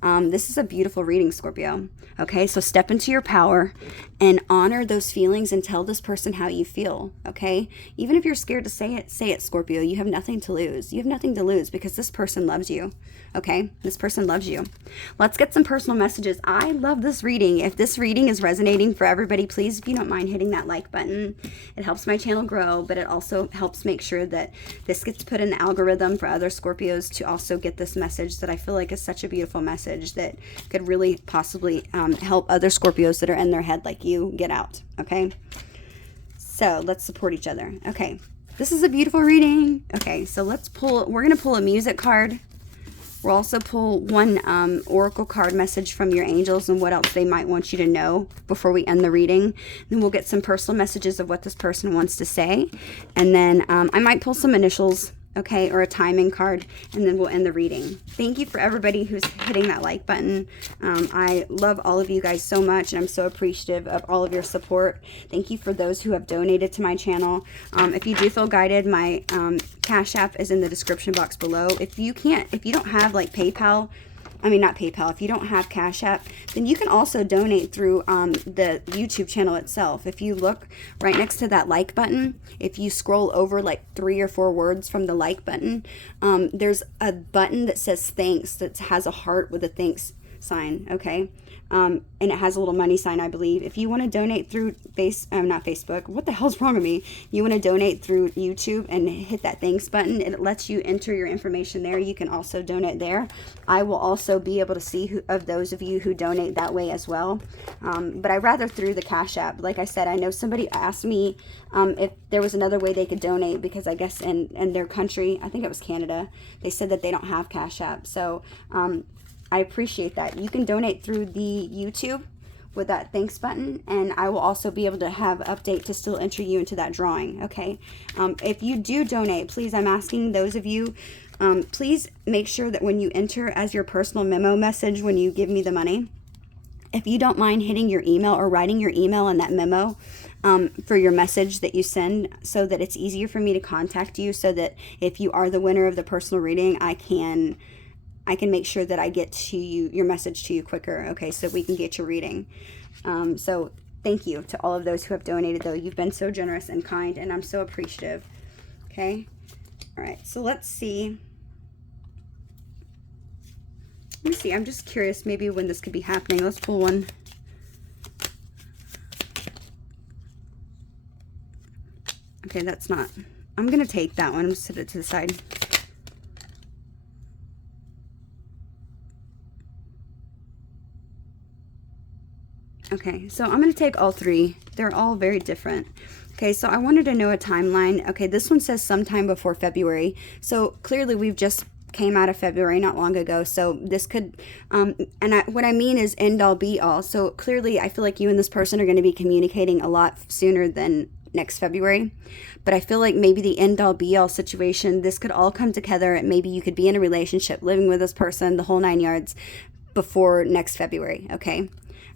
This is a beautiful reading, Scorpio. Okay, so step into your power and honor those feelings and tell this person how you feel, okay? Even if you're scared to say it, Scorpio. You have nothing to lose. You have nothing to lose, because this person loves you, okay? This person loves you. Let's get some personal messages. I love this reading. If this reading is resonating for everybody, please, if you don't mind, hitting that like button. It helps my channel grow, but it also helps make sure that this gets put in the algorithm for other Scorpios to also get this message that I feel like is such a beautiful message that could really possibly help other Scorpios that are in their head like you get out, okay? So let's support each other. Okay, this is a beautiful reading. Okay, so we're going to pull a music card. We'll also pull one oracle card message from your angels and what else they might want you to know before we end the reading. Then we'll get some personal messages of what this person wants to say. And then I might pull some initials, okay, or a timing card, and then we'll end the reading. Thank you for everybody who's hitting that like button. I love all of you guys so much, and I'm so appreciative of all of your support. Thank you for those who have donated to my channel. If you do feel guided, my Cash App is in the description box below. If you don't have like PayPal, I mean, not PayPal, if you don't have Cash App, then you can also donate through the YouTube channel itself. If you look right next to that like button, if you scroll over like 3 or 4 words from the like button, there's a button that says thanks, that has a heart with a thanks sign, okay? And it has a little money sign, I believe. If you want to donate through not Facebook, what the hell's wrong with me? You want to donate through YouTube and hit that thanks button. It lets you enter your information there. You can also donate there. I will also be able to see who of those of you who donate that way as well. But I rather through the Cash App. Like I said, I know somebody asked me if there was another way they could donate, because I guess in their country, I think it was Canada, they said that they don't have Cash App. So I appreciate that. You can donate through the YouTube with that thanks button, and I will also be able to have update to still enter you into that drawing, okay? If you do donate, please, I'm asking those of you, please make sure that when you enter as your personal memo message, when you give me the money, if you don't mind hitting your email or writing your email in that memo for your message that you send, so that it's easier for me to contact you, so that if you are the winner of the personal reading, I can make sure that I get to you, your message to you quicker, okay, so we can get your reading. So thank you to all of those who have donated, though. You've been so generous and kind, and I'm so appreciative, okay? All right, so let's see. Let me see. I'm just curious maybe when this could be happening. Let's pull one. Okay, that's not. I'm going to take that one. I'm going to set it to the side. Okay, so I'm going to take all 3. They're all very different. Okay, so I wanted to know a timeline. Okay, this one says sometime before February. So clearly we've just came out of February not long ago. So this could, what I mean is end all be all. So clearly I feel like you and this person are going to be communicating a lot sooner than next February. But I feel like maybe the end all be all situation, this could all come together, and maybe you could be in a relationship, living with this person, the whole 9 yards, before next February, okay?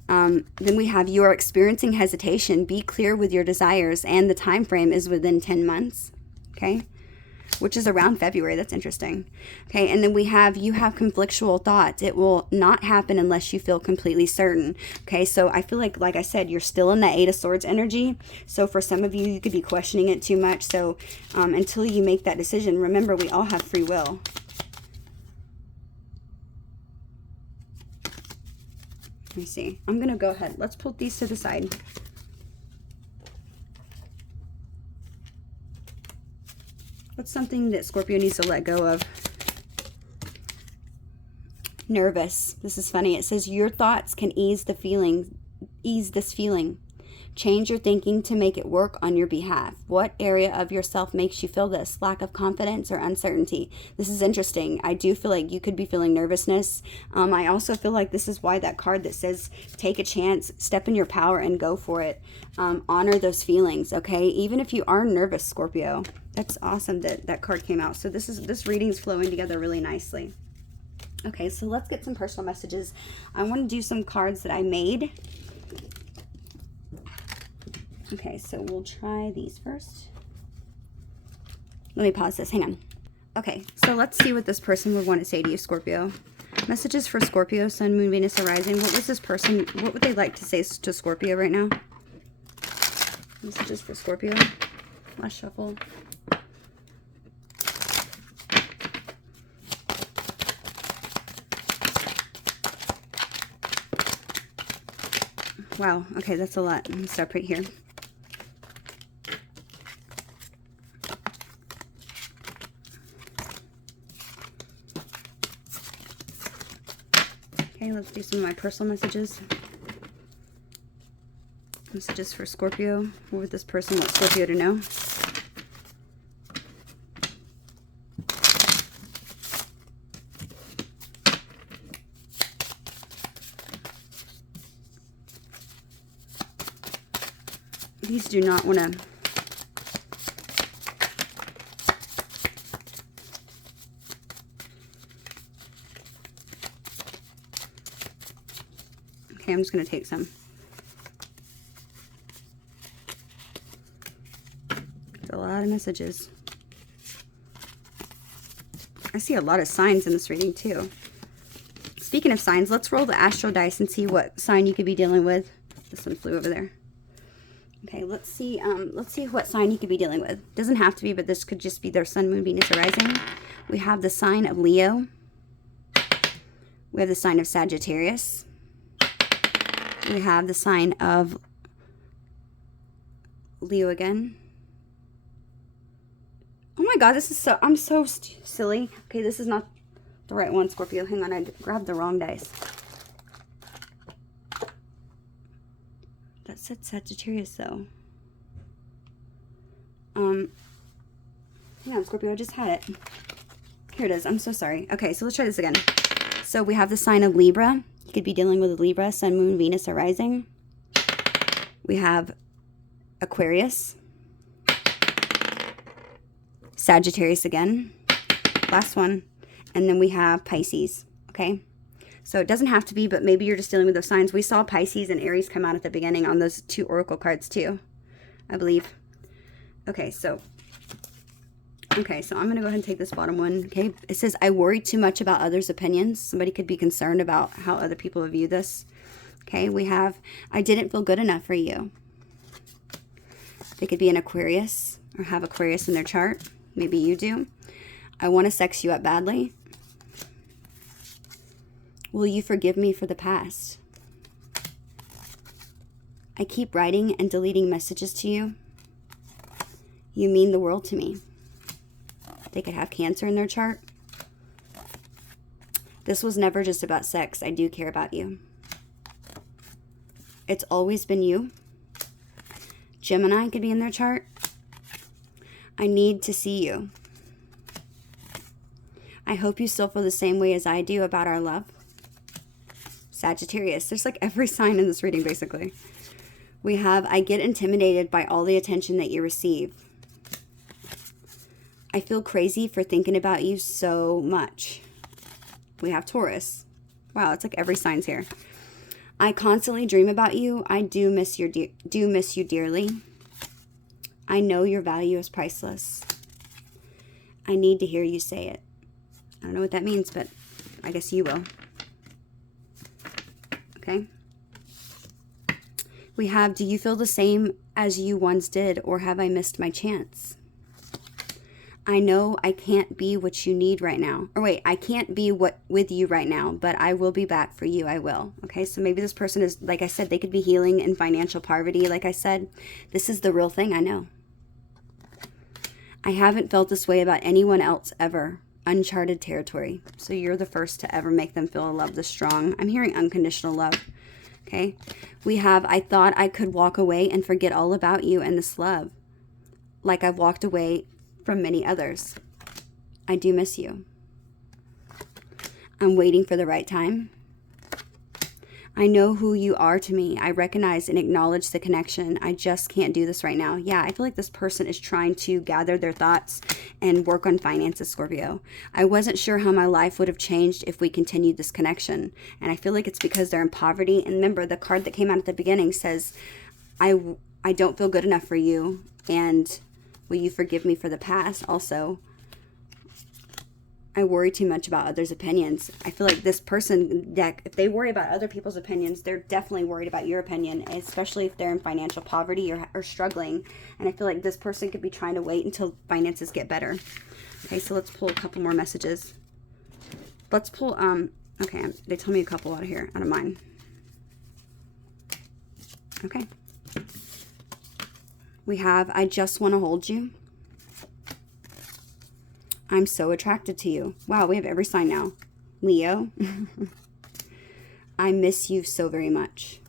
Then we have, you are experiencing hesitation. Be clear with your desires, and the time frame is within 10 months, okay? Which is around February. That's interesting. Okay, and then we have, you have conflictual thoughts. It will not happen unless you feel completely certain. Okay, so I feel like I said, you're still in that 8 of Swords energy. So for some of you, you could be questioning it too much. So until you make that decision, remember, we all have free will. Let me see. I'm going to go ahead. Let's put these to the side. What's something that Scorpio needs to let go of? Nervous. This is funny. It says your thoughts can ease this feeling. Change your thinking to make it work on your behalf. What area of yourself makes you feel this? Lack of confidence or uncertainty? This is interesting. I do feel like you could be feeling nervousness. I also feel like this is why that card that says take a chance, step in your power and go for it. Honor those feelings, okay? Even if you are nervous, Scorpio. That's awesome that that card came out. So this reading's flowing together really nicely. Okay, so let's get some personal messages. I want to do some cards that I made. Okay, so we'll try these first. Let me pause this. Hang on. Okay, so let's see what this person would want to say to you, Scorpio. Messages for Scorpio, Sun, Moon, Venus, Horizon. What was this person, what would they like to say to Scorpio right now? Messages for Scorpio. Last shuffle. Wow, okay, that's a lot. Let me stop right here. Okay, let's do some of my personal messages. Messages for Scorpio. What would this person want Scorpio to know? These do not want to... Okay, I'm just going to take some. It's a lot of messages. I see a lot of signs in this reading too. Speaking of signs, let's roll the astral dice and see what sign you could be dealing with. This one flew over there. Okay, let's see what sign you could be dealing with. Doesn't have to be, but this could just be their sun, moon, Venus, or rising. We have the sign of Leo. We have the sign of Sagittarius. We have the sign of Leo again. Oh my God, this is so, I'm so silly. Okay, this is not the right one, Scorpio. Hang on, I grabbed the wrong dice. That said Sagittarius, though. Hang on, Scorpio, I just had it. Here it is. I'm so sorry. Okay, so let's try this again. So we have the sign of Libra. You could be dealing with a Libra, sun, moon, Venus, or rising. We have Aquarius. Sagittarius again. Last one. And then we have Pisces. Okay? So it doesn't have to be, but maybe you're just dealing with those signs. We saw Pisces and Aries come out at the beginning on those 2 oracle cards too, I believe. Okay, so I'm going to go ahead and take this bottom one. Okay, it says, I worry too much about others' opinions. Somebody could be concerned about how other people view this. Okay, we have, I didn't feel good enough for you. They could be an Aquarius or have Aquarius in their chart. Maybe you do. I want to sex you up badly. Will you forgive me for the past? I keep writing and deleting messages to you. You mean the world to me. They could have Cancer in their chart. This was never just about sex. I do care about you. It's always been you. Gemini could be in their chart. I need to see you. I hope you still feel the same way as I do about our love. Sagittarius. There's like every sign in this reading, basically. We have, I get intimidated by all the attention that you receive. I feel crazy for thinking about you so much. We have Taurus. Wow, it's like every sign's here. I constantly dream about you. I do miss you dearly. I know your value is priceless. I need to hear you say it. I don't know what that means, but I guess you will. Okay. We have, do you feel the same as you once did, or have I missed my chance? I know I can't be what you need right now. Or wait, I can't be with you right now, but I will be back for you. I will. Okay, so maybe this person is, like I said, they could be healing in financial poverty. Like I said, this is the real thing. I know. I haven't felt this way about anyone else ever. Uncharted territory. So you're the first to ever make them feel a love this strong. I'm hearing unconditional love. Okay. We have, I thought I could walk away and forget all about you and this love. Like I've walked away from many others. I do miss you. I'm waiting for the right time. I know who you are to me. I recognize and acknowledge the connection. I just can't do this right now. Yeah, I feel like this person is trying to gather their thoughts and work on finances, Scorpio. I wasn't sure how my life would have changed if we continued this connection. And I feel like it's because they're in poverty. And remember, the card that came out at the beginning says, I don't feel good enough for you. And will you forgive me for the past? Also, I worry too much about others' opinions. I feel like this person, if they worry about other people's opinions, they're definitely worried about your opinion, especially if they're in financial poverty or struggling. And I feel like this person could be trying to wait until finances get better. Okay, so let's pull a couple more messages. Let's pull, okay, they told me a couple out of here, out of mine. Okay. We have, I just want to hold you. I'm so attracted to you. Wow, we have every sign now. Leo. I miss you so very much.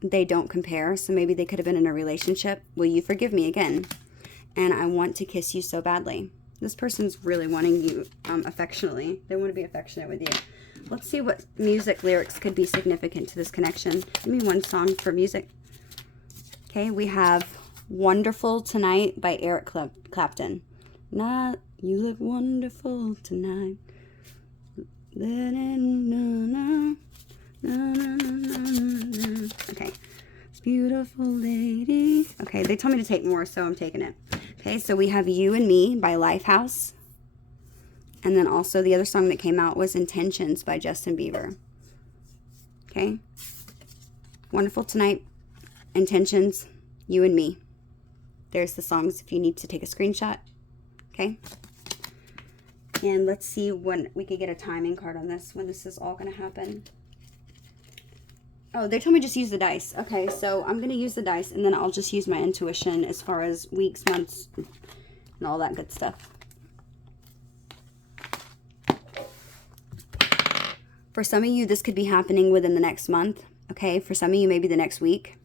They don't compare, so maybe they could have been in a relationship. Will you forgive me again? And I want to kiss you so badly. This person's really wanting you affectionately. They want to be affectionate with you. Let's see what music lyrics could be significant to this connection. Give me one song for music. Okay, we have Wonderful Tonight by Eric Clapton. You look wonderful tonight. Okay. It's beautiful lady. Okay, they told me to take more, so I'm taking it. Okay, so we have You and Me by Lifehouse. And then also the other song that came out was Intentions by Justin Bieber. Okay. Wonderful Tonight, Intentions, You and Me. There's the songs if you need to take a screenshot. Okay. And let's see when we could get a timing card on this, when this is all going to happen. Oh, they told me just use the dice. Okay, so I'm going to use the dice, and then I'll just use my intuition as far as weeks, months, and all that good stuff. For some of you, this could be happening within the next month. Okay, for some of you, maybe the next week.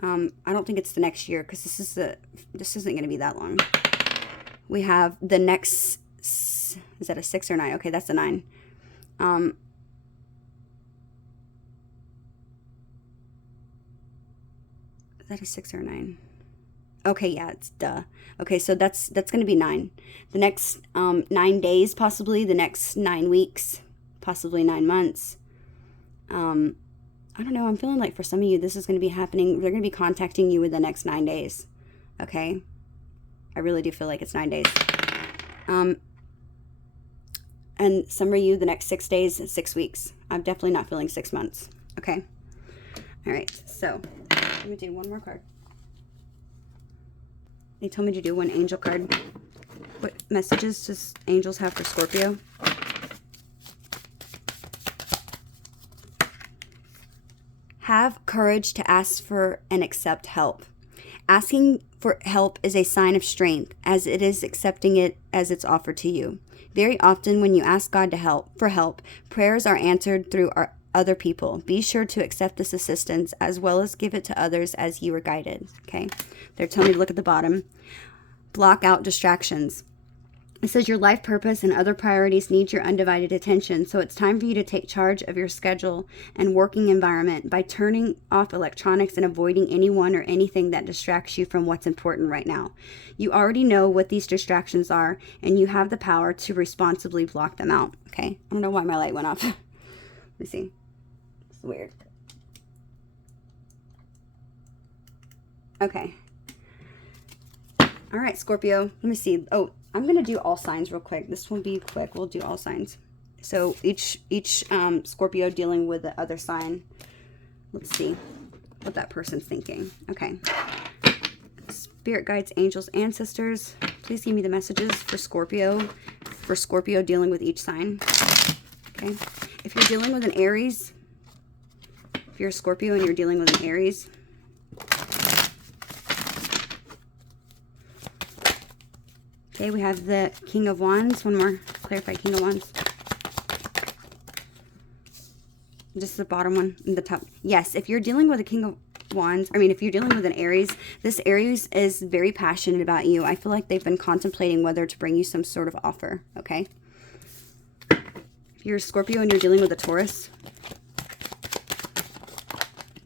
I don't think it's the next year because this isn't going to be that long. We have the next, is that a 6 or 9? Okay, that's a 9. Is that a 6 or a 9? Okay, yeah, it's duh. Okay, so that's going to be 9. The next 9 days, possibly. The next 9 weeks, possibly 9 months. I don't know. I'm feeling like for some of you, this is going to be happening. They're going to be contacting you within the next 9 days. Okay? I really do feel like it's 9 days. And some of you, the next 6 days, 6 weeks. I'm definitely not feeling 6 months. Okay? All right. So, I'm going to do one more card. They told me to do one angel card. What messages does angels have for Scorpio? Have courage to ask for and accept help. Asking for help is a sign of strength, as it is accepting it as it's offered to you. Very often when you ask God for help, prayers are answered through other people. Be sure to accept this assistance as well as give it to others as you are guided. Okay? They're telling me to look at the bottom. Block out distractions. It says your life purpose and other priorities need your undivided attention, so it's time for you to take charge of your schedule and working environment by turning off electronics and avoiding anyone or anything that distracts you from what's important right now. You already know what these distractions are, and you have the power to responsibly block them out. Okay? I don't know why my light went off. Let me see. It's weird. Okay. All right, Scorpio. Let me see. Oh, I'm going to do all signs real quick. This will be quick. We'll do all signs. So each Scorpio dealing with the other sign. Let's see what that person's thinking. Okay. Spirit guides, angels, ancestors. Please give me the messages for Scorpio. For Scorpio dealing with each sign. Okay. If you're dealing with an Aries. If you're a Scorpio and you're dealing with an Aries. Okay, we have the King of Wands. One more. Clarify King of Wands. Just the bottom one and the top. Yes, if you're dealing with a King of Wands, if you're dealing with an Aries, this Aries is very passionate about you. I feel like they've been contemplating whether to bring you some sort of offer, okay? If you're a Scorpio and you're dealing with a Taurus.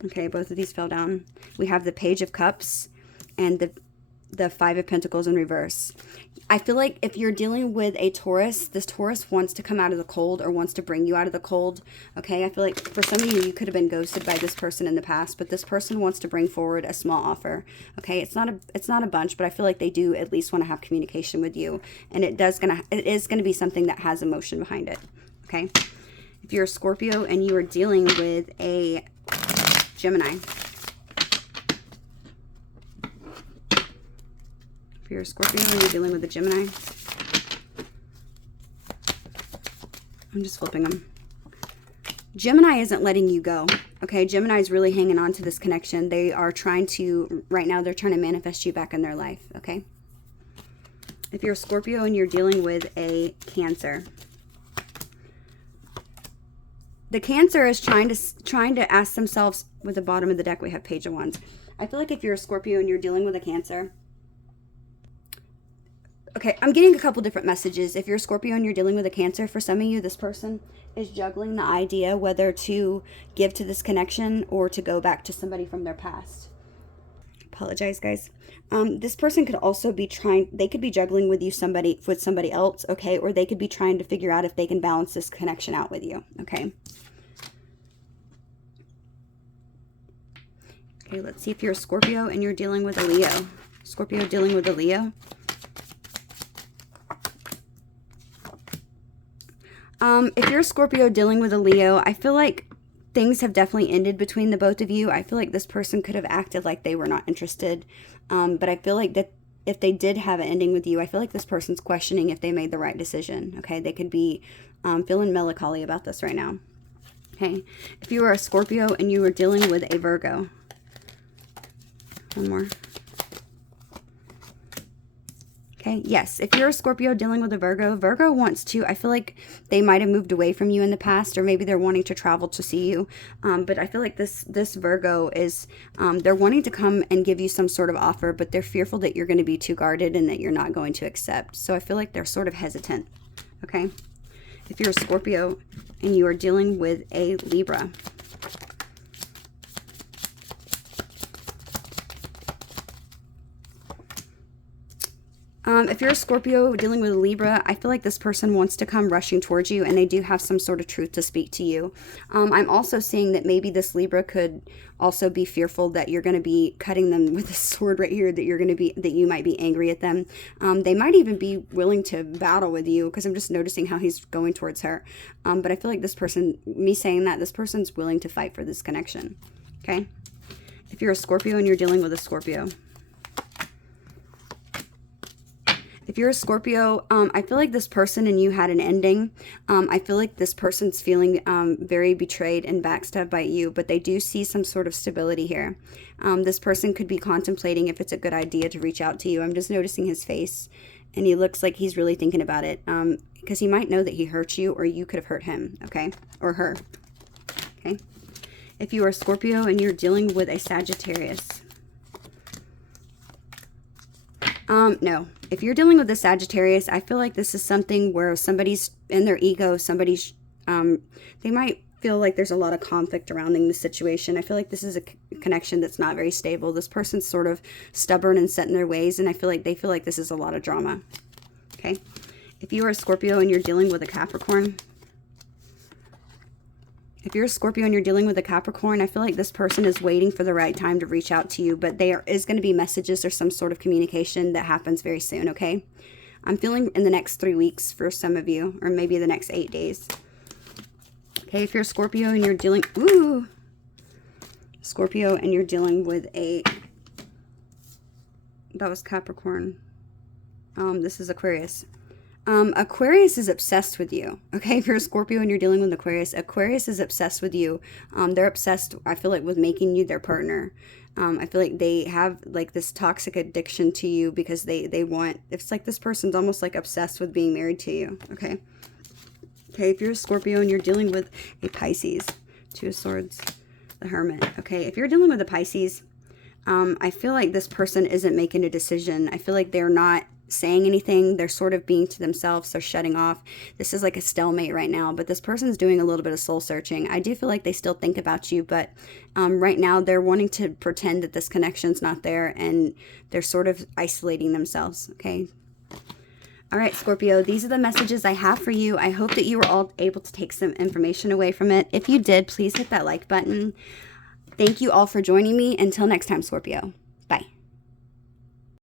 Okay, both of these fell down. We have the Page of Cups and the Five of Pentacles in reverse. I feel like if you're dealing with a Taurus, this Taurus wants to come out of the cold or wants to bring you out of the cold. Okay, I feel like for some of you, you could have been ghosted by this person in the past, but this person wants to bring forward a small offer. Okay, it's not a bunch, but I feel like they do at least want to have communication with you, and it is gonna be something that has emotion behind it. Okay, if you're a Scorpio and you are dealing with a Gemini. If you're a Scorpio and you're dealing with a Gemini. I'm just flipping them. Gemini isn't letting you go. Okay, Gemini is really hanging on to this connection. They are trying to, right now, they're trying to manifest you back in their life. Okay. If you're a Scorpio and you're dealing with a Cancer. The Cancer is trying to ask themselves, with the bottom of the deck, we have Page of Wands. I feel like if you're a Scorpio and you're dealing with a Cancer. Okay, I'm getting a couple different messages. If you're a Scorpio and you're dealing with a Cancer, for some of you, this person is juggling the idea whether to give to this connection or to go back to somebody from their past. Apologize, guys. This person could also be they could be juggling with somebody else, okay? Or they could be trying to figure out if they can balance this connection out with you, okay? Okay, let's see if you're a Scorpio and you're dealing with a Leo. Scorpio dealing with a Leo. If you're a Scorpio dealing with a Leo, I feel like things have definitely ended between the both of you. I feel like this person could have acted like they were not interested. But I feel like that if they did have an ending with you, I feel like this person's questioning if they made the right decision. Okay, they could be feeling melancholy about this right now. Okay, if you were a Scorpio and you were dealing with a Virgo. One more. Okay, yes, if you're a Scorpio dealing with a Virgo, Virgo wants to, I feel like they might have moved away from you in the past, or maybe they're wanting to travel to see you. But I feel like this Virgo is, they're wanting to come and give you some sort of offer, but they're fearful that you're going to be too guarded and that you're not going to accept. So I feel like they're sort of hesitant, okay? If you're a Scorpio and you are dealing with a Libra. If you're a Scorpio dealing with a Libra, I feel like this person wants to come rushing towards you, and they do have some sort of truth to speak to you. I'm also seeing that maybe this Libra could also be fearful that you're going to be cutting them with a sword right here, that you might be angry at them. They might even be willing to battle with you, because I'm just noticing how he's going towards her. But I feel like this person, me saying that, this person's willing to fight for this connection. Okay? If you're a Scorpio and you're dealing with a Scorpio. If you're a Scorpio, I feel like this person and you had an ending. I feel like this person's feeling very betrayed and backstabbed by you, but they do see some sort of stability here. This person could be contemplating if it's a good idea to reach out to you. I'm just noticing his face, and he looks like he's really thinking about it, because he might know that he hurt you, or you could have hurt him, okay? Or her, okay? If you are a Scorpio and you're dealing with a Sagittarius. No. If you're dealing with a Sagittarius, I feel like this is something where somebody's in their ego, they might feel like there's a lot of conflict surrounding the situation. I feel like this is a connection that's not very stable. This person's sort of stubborn and set in their ways, and I feel like they feel like this is a lot of drama. Okay? If you are a Scorpio and you're dealing with a Capricorn. If you're a Scorpio and you're dealing with a Capricorn, I feel like this person is waiting for the right time to reach out to you, but there is going to be messages or some sort of communication that happens very soon, okay? I'm feeling in the next 3 weeks for some of you, or maybe the next 8 days. Okay, if you're a Scorpio and you're dealing, Scorpio and you're dealing with a, that was Capricorn. This is Aquarius. Aquarius is obsessed with you. Okay, if you're a Scorpio and you're dealing with Aquarius, Aquarius is obsessed with you. They're obsessed, I feel like, with making you their partner. I feel like they have like this toxic addiction to you because they want, it's like this person's almost like obsessed with being married to you. Okay. Okay, if you're a Scorpio and you're dealing with a Pisces, Two of Swords, the Hermit. Okay, if you're dealing with a Pisces, I feel like this person isn't making a decision. I feel like they're not saying anything. They're sort of being to themselves. They're shutting off. This is like a stalemate right now, but this person's doing a little bit of soul searching. I do feel like they still think about you, but right now they're wanting to pretend that this connection's not there, and they're sort of isolating themselves. Okay. All right, Scorpio, these are the messages I have for you. I hope that you were all able to take some information away from it. If you did, please hit that like button. Thank you all for joining me. Until next time, Scorpio.